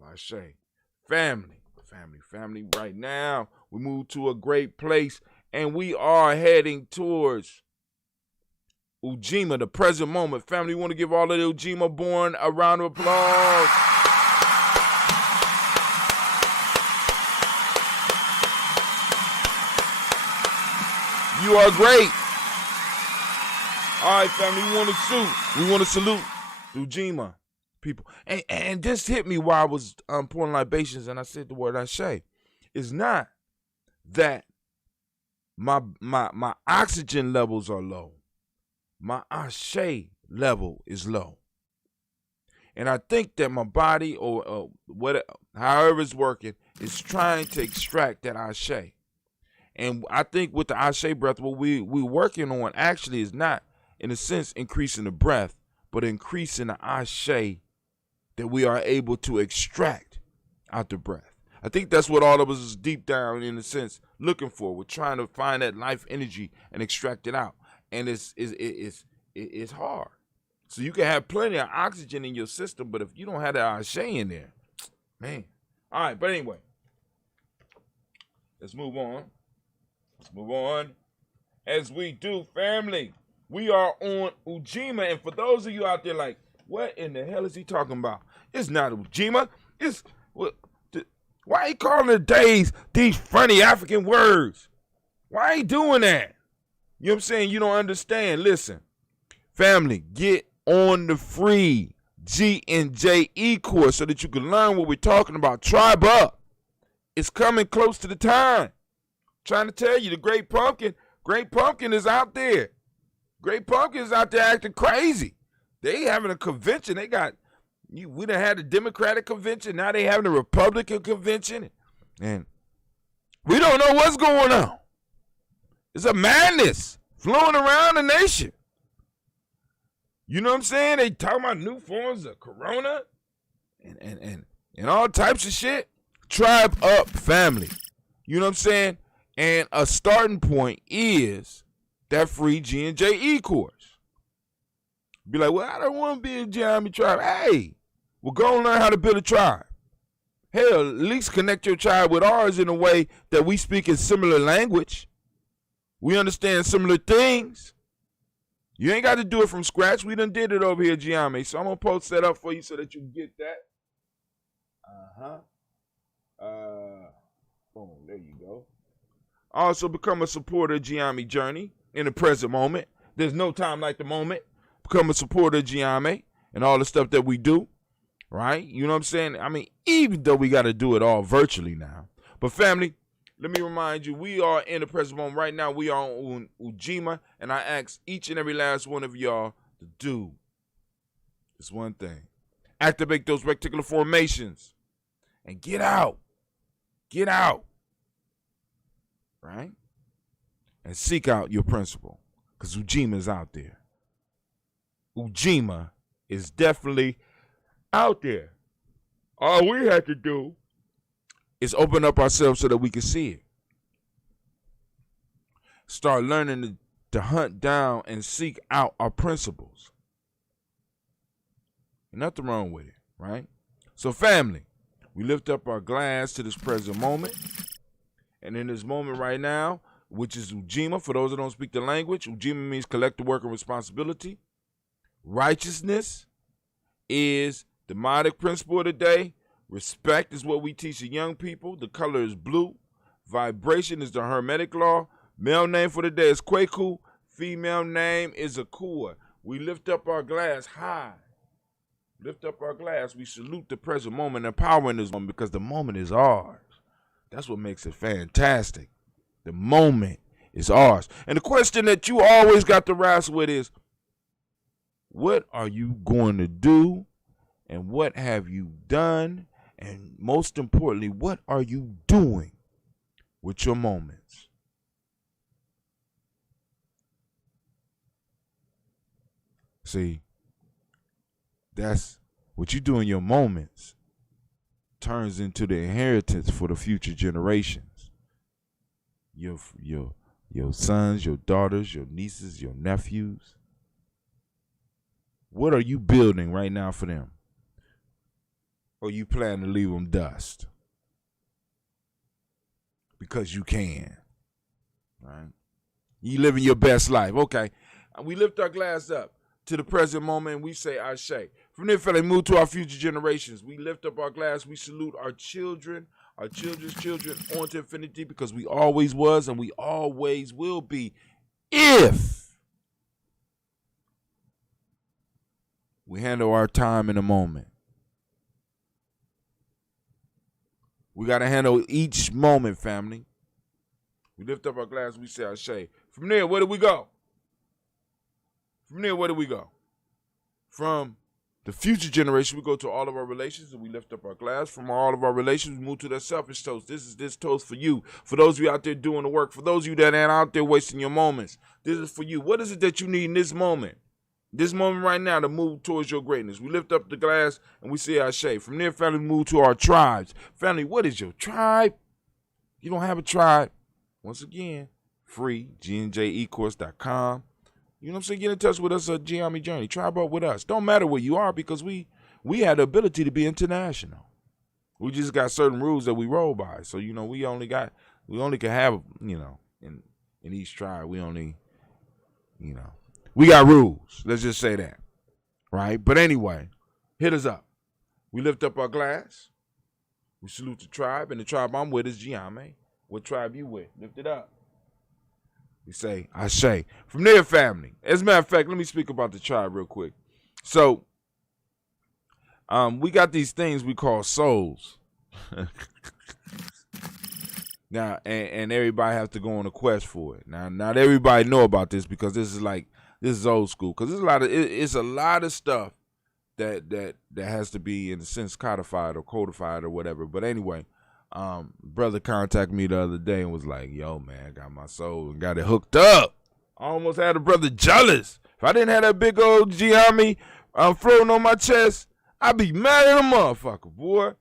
Vashe. Family, right now, we move to a great place, and we are heading towards Ujima, the present moment. Family, we want to give all of the Ujima born a round of applause. You are great. All right, family, we want to salute Ujima people. And this hit me while I was pouring libations, and I said the word Ashe. It's not that my oxygen levels are low. My Ashe level is low. And I think that my body or however it's working is trying to extract that Ashe. And I think with the Ashe breath, what we're working on actually is not, in a sense, increasing the breath, but increasing the Ashe that we are able to extract out the breath. I think that's what all of us is deep down, in a sense, looking for. We're trying to find that life energy and extract it out. And it's hard. So you can have plenty of oxygen in your system, but if you don't have that Ashe in there, man. All right, but anyway, let's move on. As we do, family, we are on Ujima. And for those of you out there like, what in the hell is he talking about? It's not Ujima. It's, why he calling the days these funny African words? Why he doing that? You know what I'm saying? You don't understand. Listen, family, get on the free GNJE course so that you can learn what we're talking about. Tribe Up. It's coming close to the time. Trying to tell you, the Great Pumpkin is out there. Great Pumpkin is out there acting crazy. They having a convention. We done had a Democratic convention. Now they having a Republican convention. And we don't know what's going on. It's a madness flowing around the nation. You know what I'm saying? They talking about new forms of corona and all types of shit. Tribe Up, family. You know what I'm saying? And a starting point is that free GNJE course. Be like, well, I don't want to be a GNJMedia tribe. Hey, well, go and learn how to build a tribe. Hell, at least connect your tribe with ours in a way that we speak in similar language. We understand similar things. You ain't got to do it from scratch. We done did it over here, Giame. So I'm going to post that up for you so that you get that. Boom, there you go. Also become a supporter of Giame Journey in the present moment. There's no time like the moment. Become a supporter of Giame and all the stuff that we do. Right? You know what I'm saying? I mean, even though we got to do it all virtually now. But family, let me remind you, we are in the present moment. Right now, we are on Ujima, and I ask each and every last one of y'all to do this one thing. Activate those reticular formations and get out. Get out. Right? And seek out your principal, because Ujima is out there. Ujima is definitely out there. All we have to do is open up ourselves so that we can see it. Start learning to hunt down and seek out our principles. Nothing wrong with it, right? So family, we lift up our glass to this present moment. And in this moment right now, which is Ujima, for those that don't speak the language, Ujima means collective work and responsibility. Righteousness is the demonic principle of the day. Respect is what we teach the young people. The color is blue. Vibration is the Hermetic law. Male name for the day is Kwaku. Female name is Akua. We lift up our glass high. Lift up our glass. We salute the present moment and power in this moment because the moment is ours. That's what makes it fantastic. The moment is ours. And the question that you always got to wrestle with is, what are you going to do? And what have you done? And most importantly, what are you doing with your moments? See, that's what you do in your moments turns into the inheritance for the future generations. Your sons, your daughters, your nieces, your nephews. What are you building right now for them? Or you plan to leave them dust? Because you can. Right? You living your best life. Okay. We lift our glass up to the present moment and we say Ashe. From there, fella, move to our future generations. We lift up our glass. We salute our children, our children's children on to infinity because we always was and we always will be if we handle our time in a moment. We got to handle each moment, family. We lift up our glass, we say Ashe. From there, where do we go? From there, where do we go? From the future generation, we go to all of our relations and we lift up our glass. From all of our relations, we move to that selfish toast. This is this toast for you. For those of you out there doing the work. For those of you that ain't out there wasting your moments. This is for you. What is it that you need in this moment? This moment right now to move towards your greatness. We lift up the glass and we say Ashe. From there, family, move to our tribes. Family, what is your tribe? You don't have a tribe. Once again, free, GNJEcourse.com. You know what I'm saying? Get in touch with us at Giame Journey. Tribe up with us. Don't matter where you are because we have the ability to be international. We just got certain rules that we roll by. So, you know, we only can have, you know, in each tribe, we only, you know, we got rules. Let's just say that. Right? But anyway, hit us up. We lift up our glass. We salute the tribe. And the tribe I'm with is Giame. What tribe you with? Lift it up. We say, Ashe. From there, family. As a matter of fact, let me speak about the tribe real quick. So, We got these things we call souls. Now, and everybody has to go on a quest for it. Now, not everybody know about this because this is old school. Because it's a lot of stuff that has to be in a sense codified or codified or whatever. But anyway, brother contacted me the other day and was like, "Yo, man, I got my soul and got it hooked up." I almost had a brother jealous. If I didn't have that big old Giami floating on my chest, I'd be mad at a motherfucker, boy.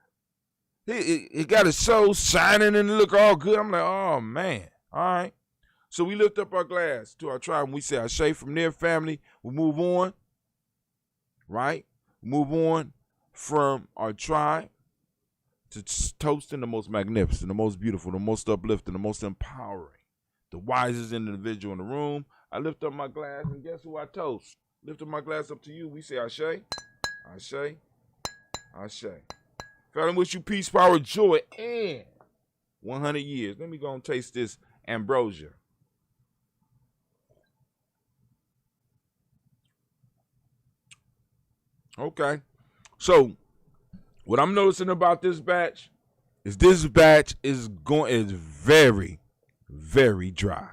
He got his soul shining and look all good. I'm like, oh, man. All right. So we lift up our glass to our tribe and we say, Ashe from their family. We move on, right? Move on from our tribe to toasting the most magnificent, the most beautiful, the most uplifting, the most empowering, the wisest individual in the room. I lift up my glass and guess who I toast? Lift up my glass up to you. We say, Ashe, Ashe, Ashe. God, I wish you peace, power, joy, and 100 years. Let me go and taste this ambrosia. Okay. So, what I'm noticing about this batch is very, very dry.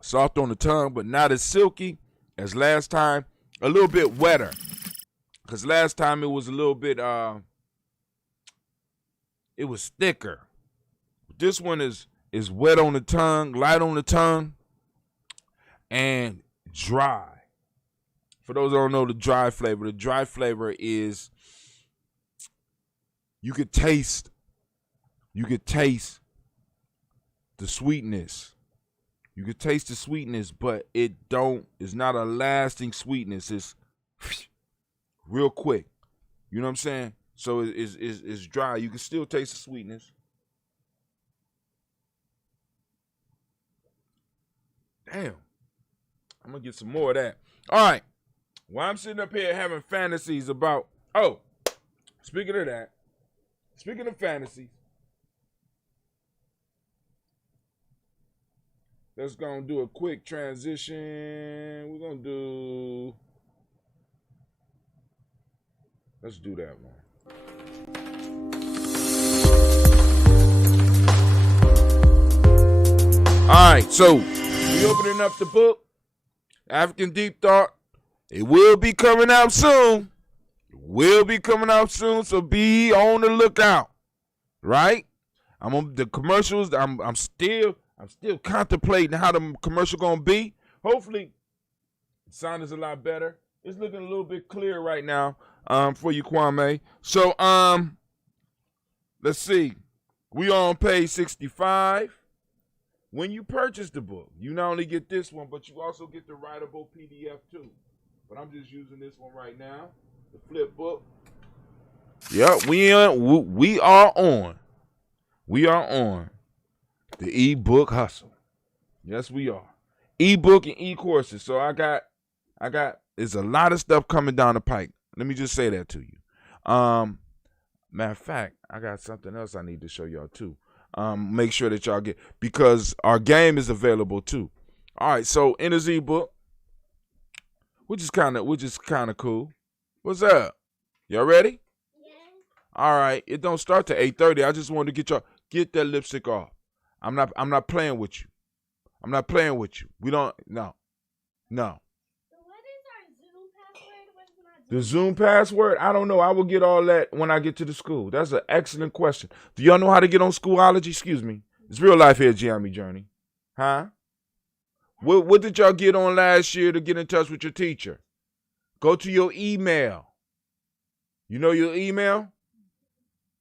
Soft on the tongue, but not as silky as last time. A little bit wetter. Because last time it was a little bit, it was thicker. This one is wet on the tongue, light on the tongue, and dry. For those who don't know the dry flavor is you could taste the sweetness. You can taste the sweetness, but it's not a lasting sweetness. It's real quick. You know what I'm saying? So it's dry. You can still taste the sweetness. Damn. I'm going to get some more of that. All right. While I'm sitting up here having fantasies about, speaking of that, speaking of fantasies, let's go and do a quick transition. Let's do that one. All right, so we opening up the book, African Deep Thought. It will be coming out soon. So be on the lookout, right? I'm on the commercials. I'm still contemplating how the commercial gonna be. Hopefully, the sound is a lot better. It's looking a little bit clear right now for you, Kwame. So, let's see. We on page 65. When you purchase the book, you not only get this one, but you also get the writable PDF too. But I'm just using this one right now, the flip book. Yep, we are on the ebook hustle. Yes, we are. Ebook and e-courses. So I got there's a lot of stuff coming down the pike. Let me just say that to you. Matter of fact, I got something else I need to show y'all too. Make sure that y'all get, because our game is available too. All right, so in this ebook, which is kind of cool. What's up? Y'all ready? Yeah. All right. It don't start to 8:30. I just wanted to get that lipstick off. I'm not playing with you. We don't. No. So what is our Zoom password? The Zoom password? I don't know. I will get all that when I get to the school. That's an excellent question. Do y'all know how to get on Schoology? Excuse me. It's real life here, GNJMedia Journey. Huh? What did y'all get on last year to get in touch with your teacher? Go to your email. You know your email?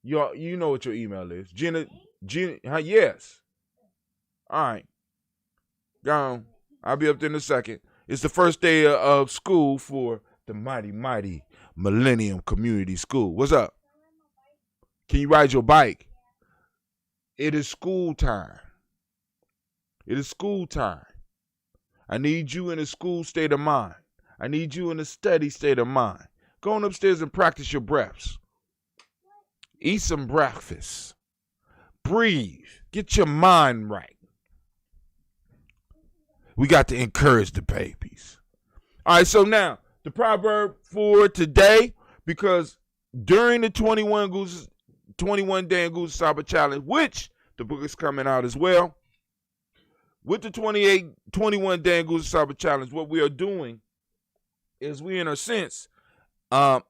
You know what your email is. Yes. All right. Gone. I'll be up there in a second. It's the first day of school for the mighty Millennium Community School. What's up? Can you ride your bike? It is school time. I need you in a school state of mind. I need you in a steady state of mind. Go on upstairs and practice your breaths. Eat some breakfast. Breathe. Get your mind right. We got to encourage the babies. All right, so now the proverb for today, because during the 21 Day and Goose Sabbath Challenge, which the book is coming out as well, with the 21 Day and Goose Sabbath Challenge, what we are doing is we, in a sense,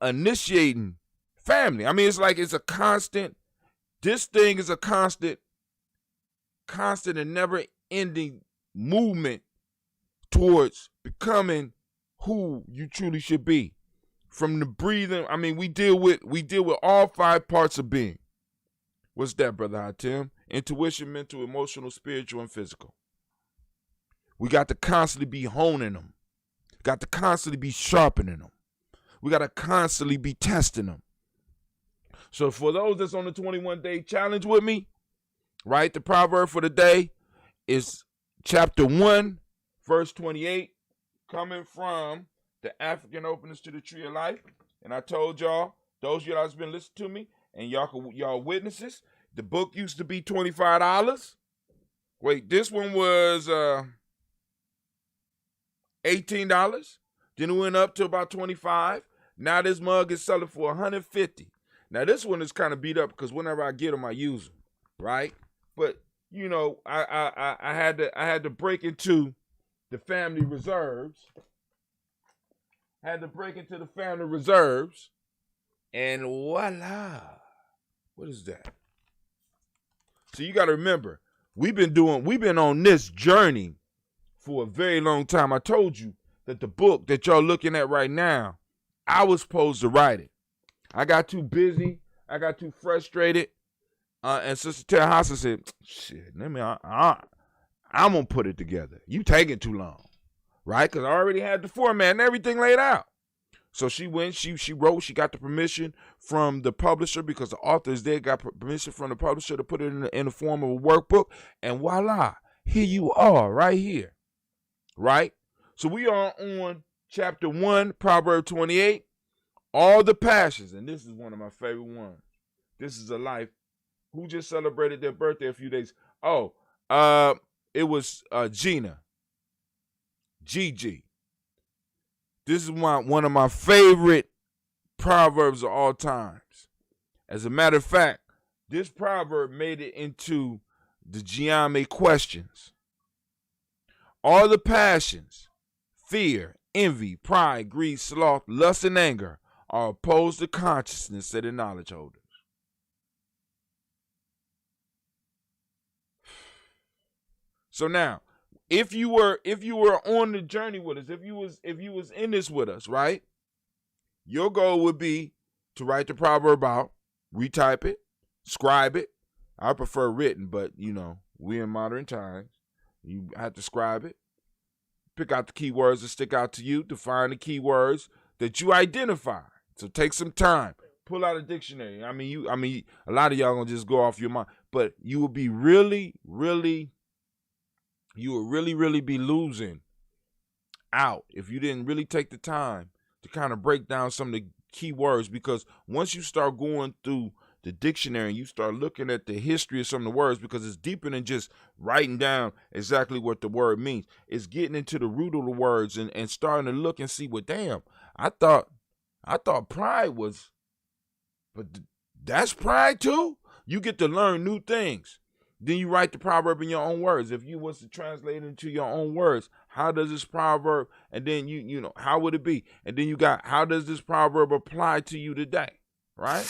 initiating family. I mean, it's like it's a constant, this thing is a constant and never-ending movement towards becoming who you truly should be. From the breathing, I mean, we deal with all 5 parts of being. What's that, Brother Hatim? Intuition, mental, emotional, spiritual, and physical. We got to constantly be honing them. Got to constantly be sharpening them. We got to constantly be testing them. So for those that's on the 21-day challenge with me, right, the proverb for the day is chapter 1, verse 28, coming from the African Openers to the Tree of Life. And I told y'all, those of y'all that's been listening to me, and y'all witnesses, the book used to be $25. Wait, this one was $18. Then it went up to about $25. Now this mug is selling for $150. Now this one is kind of beat up because whenever I get them, I use them, right? But you know, I had to break into the family reserves. And voila. What is that? So you got to remember, we've been on this journey for a very long time. I told you that the book that y'all looking at right now, I was supposed to write it. I got too busy. I got too frustrated. And Sister Tara Hassan said, shit, I'm going to put it together. You taking too long, right? Because I already had the format and everything laid out. So she went, she wrote, she got the permission from the publisher because the authors there got permission from the publisher to put it in the form of a workbook. And voila, here you are right here, right? So we are on chapter 1, Proverb 28, all the passions. And this is one of my favorite ones. This is a life. Who just celebrated their birthday a few days? Oh, it was Gina. Gigi. This is one of my favorite proverbs of all times. As a matter of fact, this proverb made it into the GNJMedia questions. All the passions, fear, envy, pride, greed, sloth, lust, and anger are opposed to consciousness, said the knowledge holders. So now, if you were on the journey with us, if you was in this with us, right? Your goal would be to write the proverb out, retype it, scribe it. I prefer written, but you know, we're in modern times. You have to scribe it. Pick out the keywords that stick out to you, define the keywords that you identify. So take some time. Pull out a dictionary. I mean, a lot of y'all gonna just go off your mind, but you will be really be losing out if you didn't really take the time to kind of break down some of the key words, because once you start going through the dictionary and you start looking at the history of some of the words, because it's deeper than just writing down exactly what the word means. It's getting into the root of the words and starting to look and see, well, damn, I thought pride was, but that's pride too? You get to learn new things. Then you write the proverb in your own words. If you was to translate it into your own words, how does this proverb, and then you know, how would it be? And then you got, how does this proverb apply to you today? Right?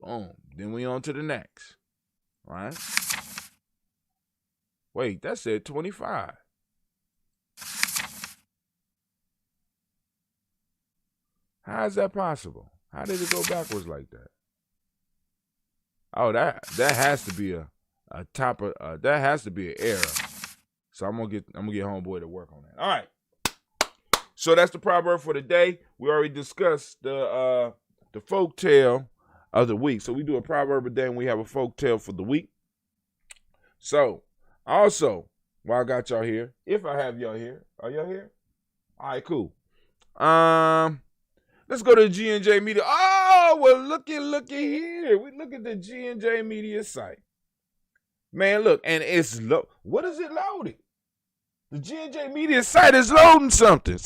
Boom. Then we on to the next. Right? Wait, that said 25. How is that possible? How did it go backwards like that? Oh, that has to be that has to be an error. So I'm gonna get homeboy to work on that. All right. So that's the proverb for the day. We already discussed the folk tale of the week. So we do a proverb a day and we have a folk tale for the week. So also, while I got y'all here, if I have y'all here, are y'all here? All right, cool. Let's go to the GNJMedia. Oh, well, looky here. We look at the GNJMedia site. Man, look, and it's what is it loaded? The GNJMedia site is loading something.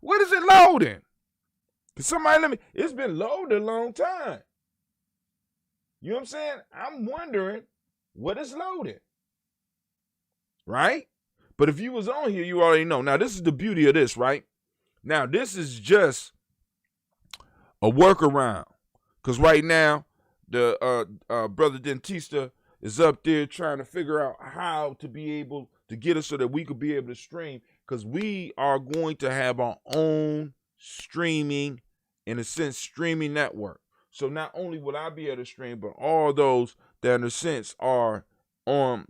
What is it loading? Can somebody let me? It's been loaded a long time. You know what I'm saying? I'm wondering what is loaded. Right? But if you was on here, you already know. Now, this is the beauty of this, right? Now, this is just a workaround. Because right now, the brother Dentista is up there trying to figure out how to be able to get us so that we could be able to stream. Because we are going to have our own streaming, in a sense, streaming network. So not only will I be able to stream, but all those that in a sense are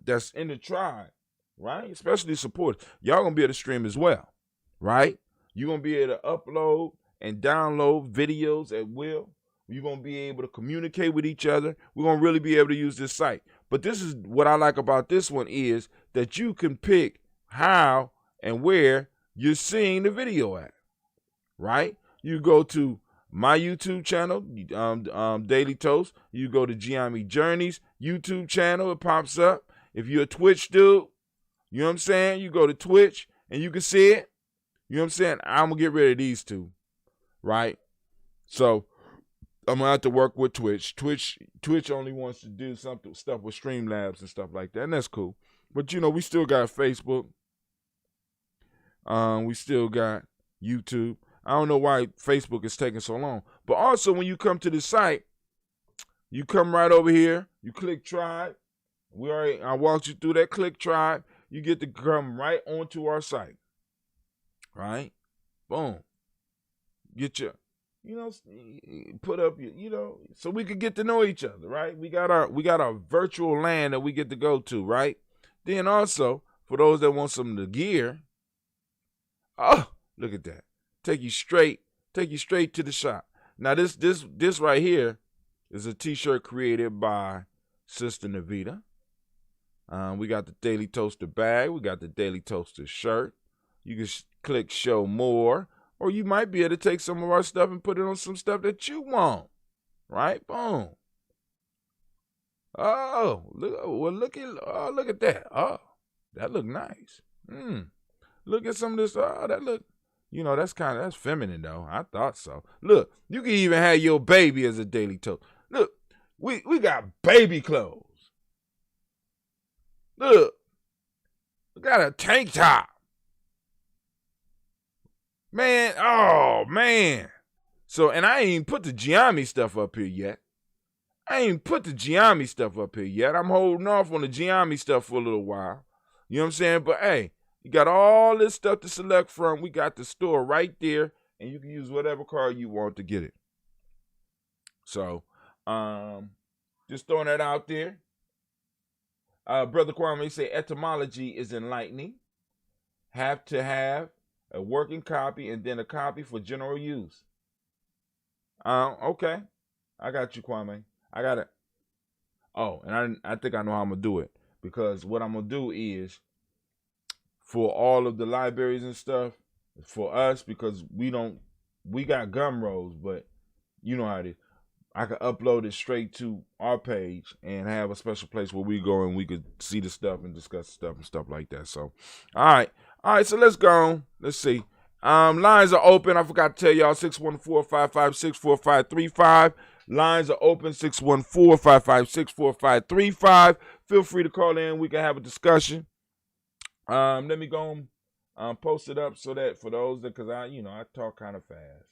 that's in the tribe, right? Especially supporters. Y'all gonna be able to stream as well, right? You're gonna be able to upload and download videos at will. You're gonna be able to communicate with each other. We're gonna really be able to use this site. But this is what I like about this one is that you can pick how and where you're seeing the video at, right? You go to my YouTube channel, Daily Toast. You go to Gianni Journey's YouTube channel, it pops up. If you're a Twitch dude, you know what I'm saying? You go to Twitch and you can see it. You know what I'm saying? I'm gonna get rid of these two, right? So I'm gonna have to work with Twitch. Twitch only wants to do stuff with Streamlabs and stuff like that, and that's cool. But you know, we still got Facebook. We still got YouTube. I don't know why Facebook is taking so long. But also, when you come to the site, you come right over here. You click Tribe. I walked you through that. Click Tribe. You get to come right onto our site. Right? Boom. Get your, put up your, so we could get to know each other, right? We got our virtual land that we get to go to, right? Then also, for those that want some of the gear, oh, look at that. Take you straight to the shop. Now this right here is a t-shirt created by Sister Navita. We got the Daily Toaster bag. We got the Daily Toaster shirt. You can click show more, or you might be able to take some of our stuff and put it on some stuff that you want. Right? Boom. Oh, look at that. Oh, that look nice. Look at some of this. Oh, that look. That's feminine though. I thought so. Look, you can even have your baby as a daily toast. Look, we got baby clothes. Look, we got a tank top. Man, oh man. So, and I ain't even put the Gianni stuff up here yet. I'm holding off on the Gianni stuff for a little while. You know what I'm saying? But hey, you got all this stuff to select from. We got the store right there, and you can use whatever card you want to get it. So, just throwing that out there. Brother Kwame say etymology is enlightening. Have to have a working copy and then a copy for general use. Okay. I got you, Kwame. I got it. Oh, and I think I know how I'm going to do it. Because what I'm going to do is, for all of the libraries and stuff, for us, because we got Gumroads, but you know how it is. I can upload it straight to our page and have a special place where we go and we could see the stuff and discuss the stuff and stuff like that. So, all right, so let's go on. Let's see. Lines are open. I forgot to tell y'all, 614-556-4535. Lines are open, 614-556-4535. Feel free to call in. We can have a discussion. Let me go and post it up so that for those that, because I talk kind of fast.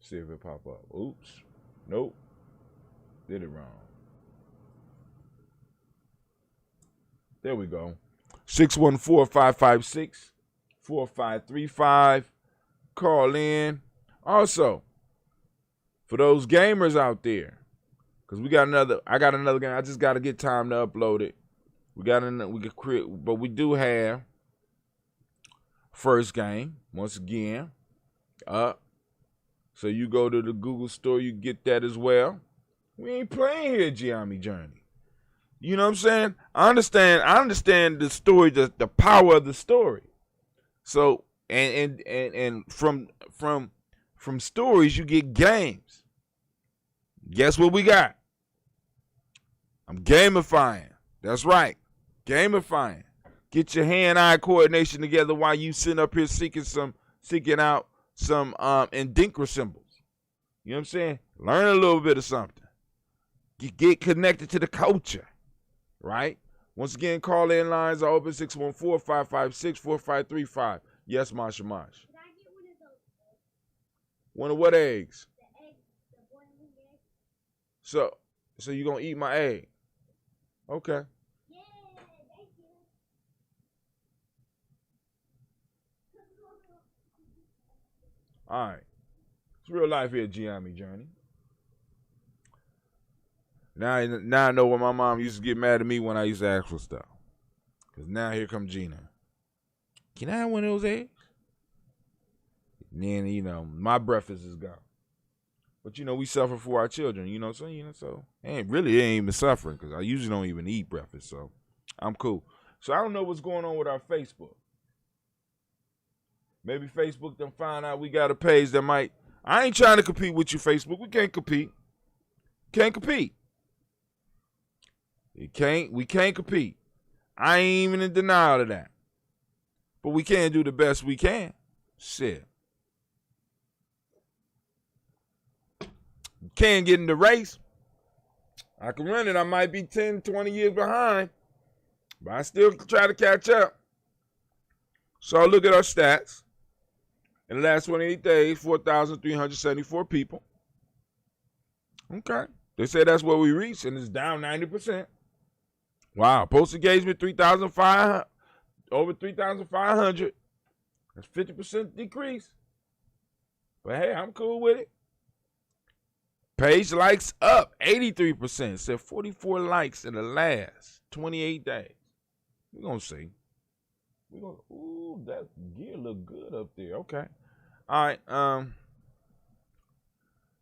See if it pop up. Oops. Nope. Did it wrong. There we go. 614-556-4535. Call in. Also, for those gamers out there, because I got another game. I just got to get time to upload it. We could create, but we do have first game once again up. So you go to the Google store, you get that as well. We ain't playing here, Gianni Journey. You know what I'm saying? I understand the story, the power of the story. So and from stories you get games. Guess what we got? I'm gamifying. That's right. Gamifying. Get your hand-eye coordination together while you sitting up here seeking out some Endinkra symbols. You know what I'm saying? Learn a little bit of something. Get connected to the culture, right? Once again, call-in lines are open 614-556-4535. Yes, Masha Mash. Can I get one of those eggs? One of what eggs? The egg, the boiling egg. So you gonna eat my egg? Okay. Yeah, thank you. All right. It's real life here at GNJMedia Journey. Now I know why my mom used to get mad at me when I used to ask for stuff. Because now here comes Gina. Can I have one of those eggs? And then, my breakfast is gone. But, we suffer for our children, so it ain't even suffering because I usually don't even eat breakfast, so I'm cool. So I don't know what's going on with our Facebook. Maybe Facebook done find out we got a page that might. I ain't trying to compete with you, Facebook. We can't compete. Can't compete. We can't compete. I ain't even in denial of that. But we can do the best we can. Shit. Can't get in the race. I can run it. I might be 10, 20 years behind. But I still try to catch up. So I look at our stats. In the last 28 days, 4,374 people. Okay. They say that's what we reached, and it's down 90%. Wow. Post engagement, 3,500. Over 3,500. That's 50% decrease. But hey, I'm cool with it. Page likes up 83%. Said 44 likes in the last 28 days. We're going to see. Ooh, that gear look good up there. Okay. All right.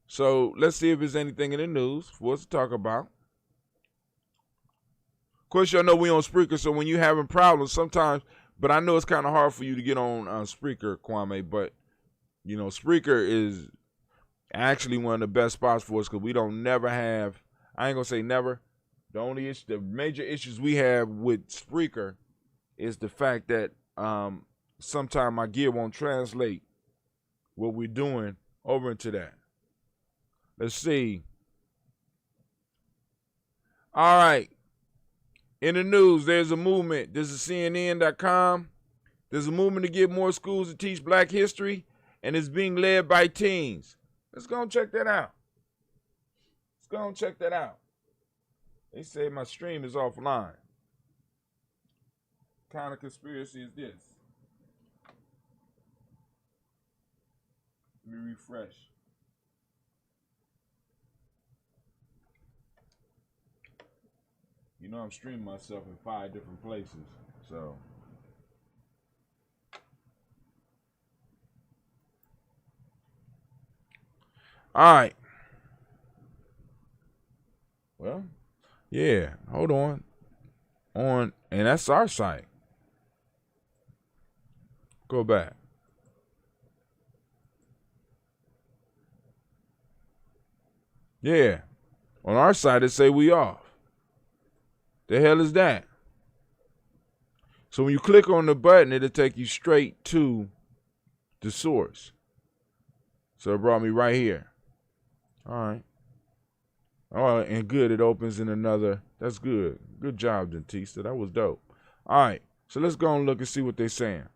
So let's see if there's anything in the news for us to talk about. Of course, y'all know we on Spreaker, so when you're having problems sometimes, but I know it's kind of hard for you to get on Spreaker, Kwame, but, Spreaker is actually one of the best spots for us because we don't never have, I ain't going to say never. The major issues we have with Spreaker is the fact that sometimes my gear won't translate what we're doing over into that. Let's see. All right. In the news, there's a movement. This is CNN.com. There's a movement to get more schools to teach Black history, and it's being led by teens. Let's go and check that out. They say my stream is offline. What kind of conspiracy is this? Let me refresh. I'm streaming myself in 5 different places, so. All right. Well, yeah, hold on. And that's our site. Go back. Yeah. On our site, it say we off. The hell is that? So when you click on the button, it'll take you straight to the source. So it brought me right here. All right. All right, and good. It opens in another. That's good. Good job, Dentista. That was dope. All right. So let's go and look and see what they're saying.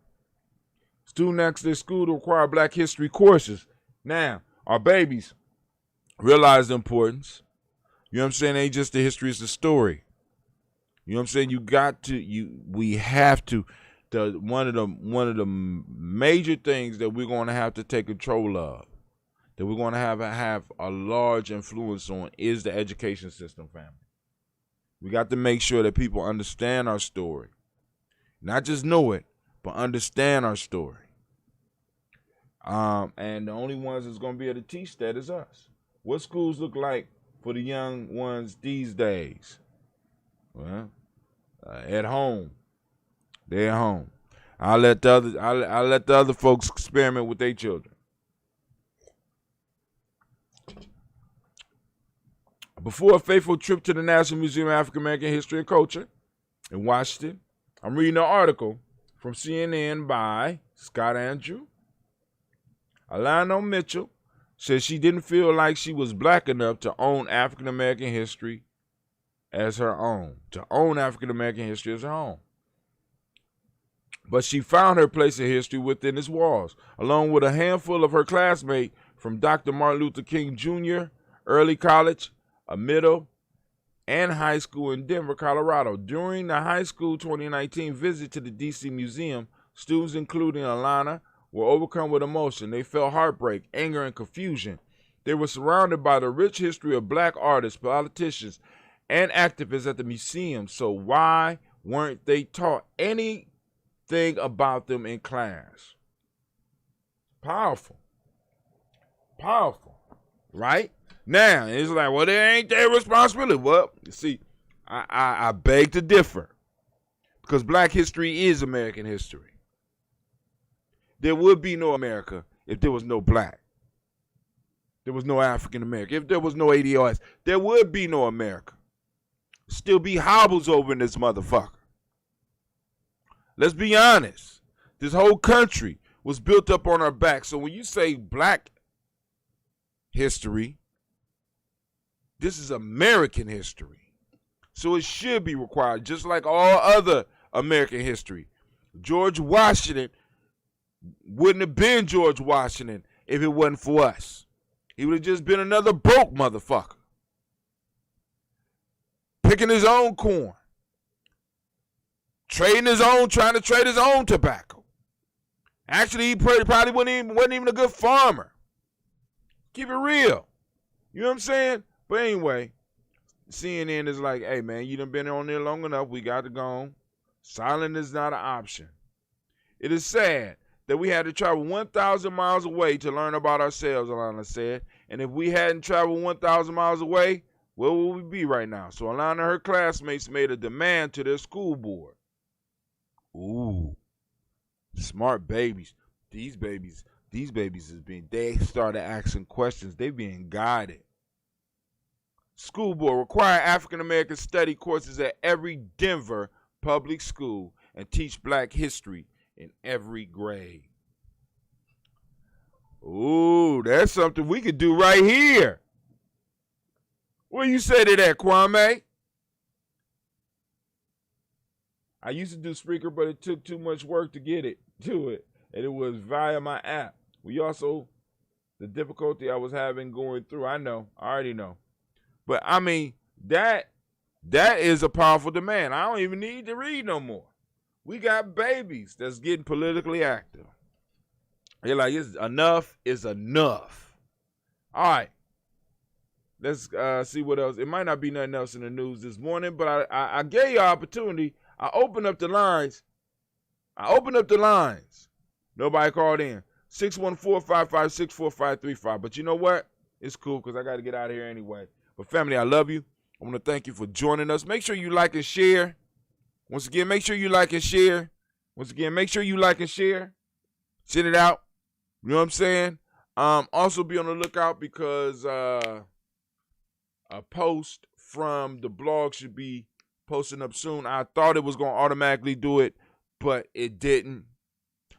Students ask their school to require Black history courses. Now, our babies realize the importance. You know what I'm saying? It ain't just the history, it's the story. You know what I'm saying? We have to. One of the major things that we're going to have to take control of, that we're going to have a large influence on, is the education system, family. We got to make sure that people understand our story. Not just know it, but understand our story. And the only ones that's going to be able to teach that is us. What schools look like for the young ones these days? Well, at home. They're at home. I'll let the other folks experiment with their children. Before a faithful trip to the National Museum of African American History and Culture in Washington, I'm reading an article from CNN by Scott Andrew. Alana Mitchell says she didn't feel like she was black enough to own African American history as her own, But she found her place in history within its walls, along with a handful of her classmates from Dr. Martin Luther King Jr., early college, a middle, and high school in Denver, Colorado. During the high school 2019 visit to the D.C. Museum, students, including Alana, were overcome with emotion. They felt heartbreak, anger, and confusion. They were surrounded by the rich history of black artists, politicians, and activists at the museum. So why weren't they taught anything about them in class? Powerful, right? Now, it's like, well, they ain't their responsibility. Well, you see, I beg to differ, because black history is American history. There would be no America if there was no black. There was no African American. If there was no ADOS, there would be no America. Still be hobbles over in this motherfucker. Let's be honest. This whole country was built up on our back. So when you say black history, this is American history. So it should be required, just like all other American history. George Washington wouldn't have been George Washington if it wasn't for us. He would have just been another broke motherfucker, picking his own corn, trying to trade his own tobacco. Actually, he probably wasn't even a good farmer. Keep it real. You know what I'm saying? But anyway, CNN is like, hey, man, you done been on there long enough. We got to go on. Silent is not an option. It is sad that we had to travel 1,000 miles away to learn about ourselves, Alana said. And if we hadn't traveled 1,000 miles away, where would we be right now? So Alana and her classmates made a demand to their school board. Ooh, smart babies. These babies they started asking questions. They being guided. School board require African American study courses at every Denver public school and teach black history in every grade. Ooh, that's something we could do right here. What do you say to that, Kwame? I used to do Spreaker, but it took too much work to get it to it. And it was via my app. The difficulty I was having going through, I already know. But I mean, that is a powerful demand. I don't even need to read no more. We got babies that's getting politically active. They're like, enough is enough. All right. Let's see what else. It might not be nothing else in the news this morning, but I gave you an opportunity. I opened up the lines. Nobody called in. 614-556-4535. But you know what? It's cool because I got to get out of here anyway. But family, I love you. I want to thank you for joining us. Make sure you like and share. Once again, make sure you like and share. Send it out. You know what I'm saying? Also be on the lookout because a post from the blog should be posting up soon. I thought it was going to automatically do it, but it didn't.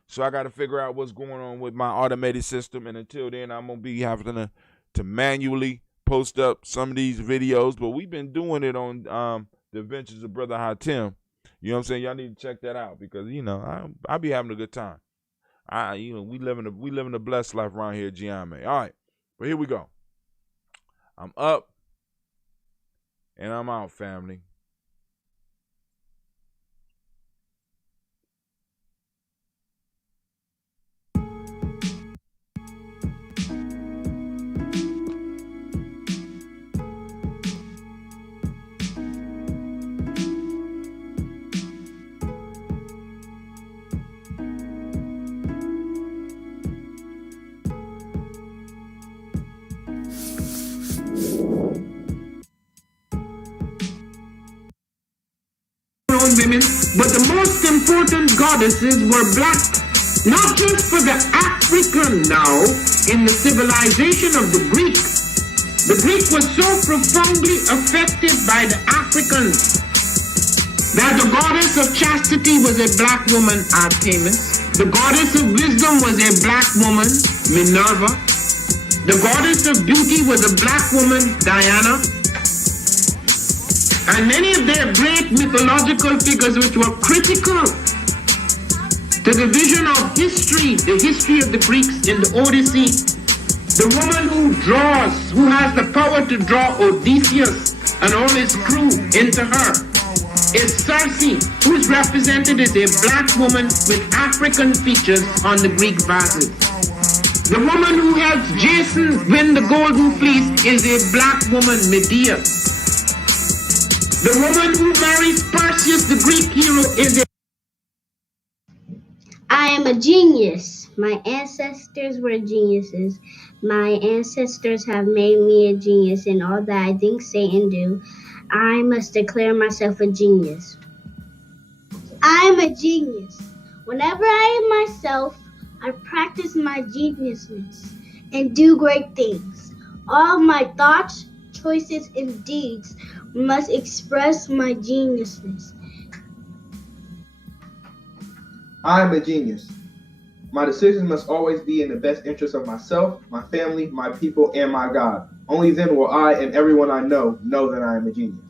So I got to figure out what's going on with my automated system. And until then, I'm going to be having to manually post up some of these videos. But we've been doing it on the Adventures of Brother Hatim. You know what I'm saying? Y'all need to check that out because, I be having a good time. We living a blessed life around here at GNJMedia. All right, but here we go. I'm up and I'm out, family. Women, but the most important goddesses were black, not just for the African now in the civilization of the Greeks, The Greek was so profoundly affected by the Africans that the goddess of chastity was a black woman, Artemis. The goddess of wisdom was a black woman, Minerva. The goddess of beauty was a black woman, Diana. And many of their great mythological figures which were critical to the vision of history, the history of the Greeks in the Odyssey. The woman who draws, who has the power to draw Odysseus and all his crew into her, is Circe, who is represented as a black woman with African features on the Greek vases. The woman who helps Jason win the golden fleece is a black woman, Medea. The woman who marries Perseus, the Greek hero, is a... I am a genius. My ancestors were geniuses. My ancestors have made me a genius in all that I think, say, and do. I must declare myself a genius. I am a genius. Whenever I am myself, I practice my geniusness and do great things. All my thoughts, choices, and deeds must express my geniusness. I am a genius. My decisions must always be in the best interest of myself, my family, my people, and my God. Only then will I and everyone I know that I am a genius.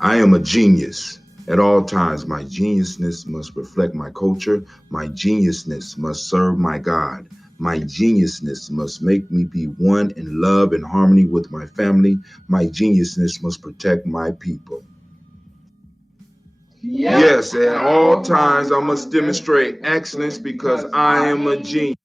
I am a genius. At all times, my geniusness must reflect my culture. My geniusness must serve my God. My geniusness must make me be one in love and harmony with my family. My geniusness must protect my people. Yes, at all times I must demonstrate excellence because I am a genius.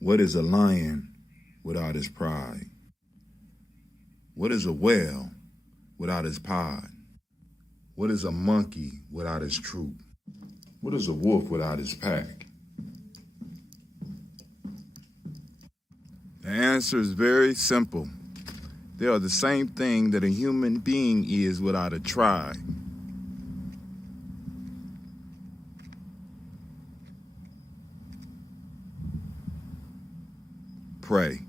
What is a lion without his pride? What is a whale without his pod? What is a monkey without his troop? What is a wolf without his pack? The answer is very simple. They are the same thing that a human being is without a tribe. Pray.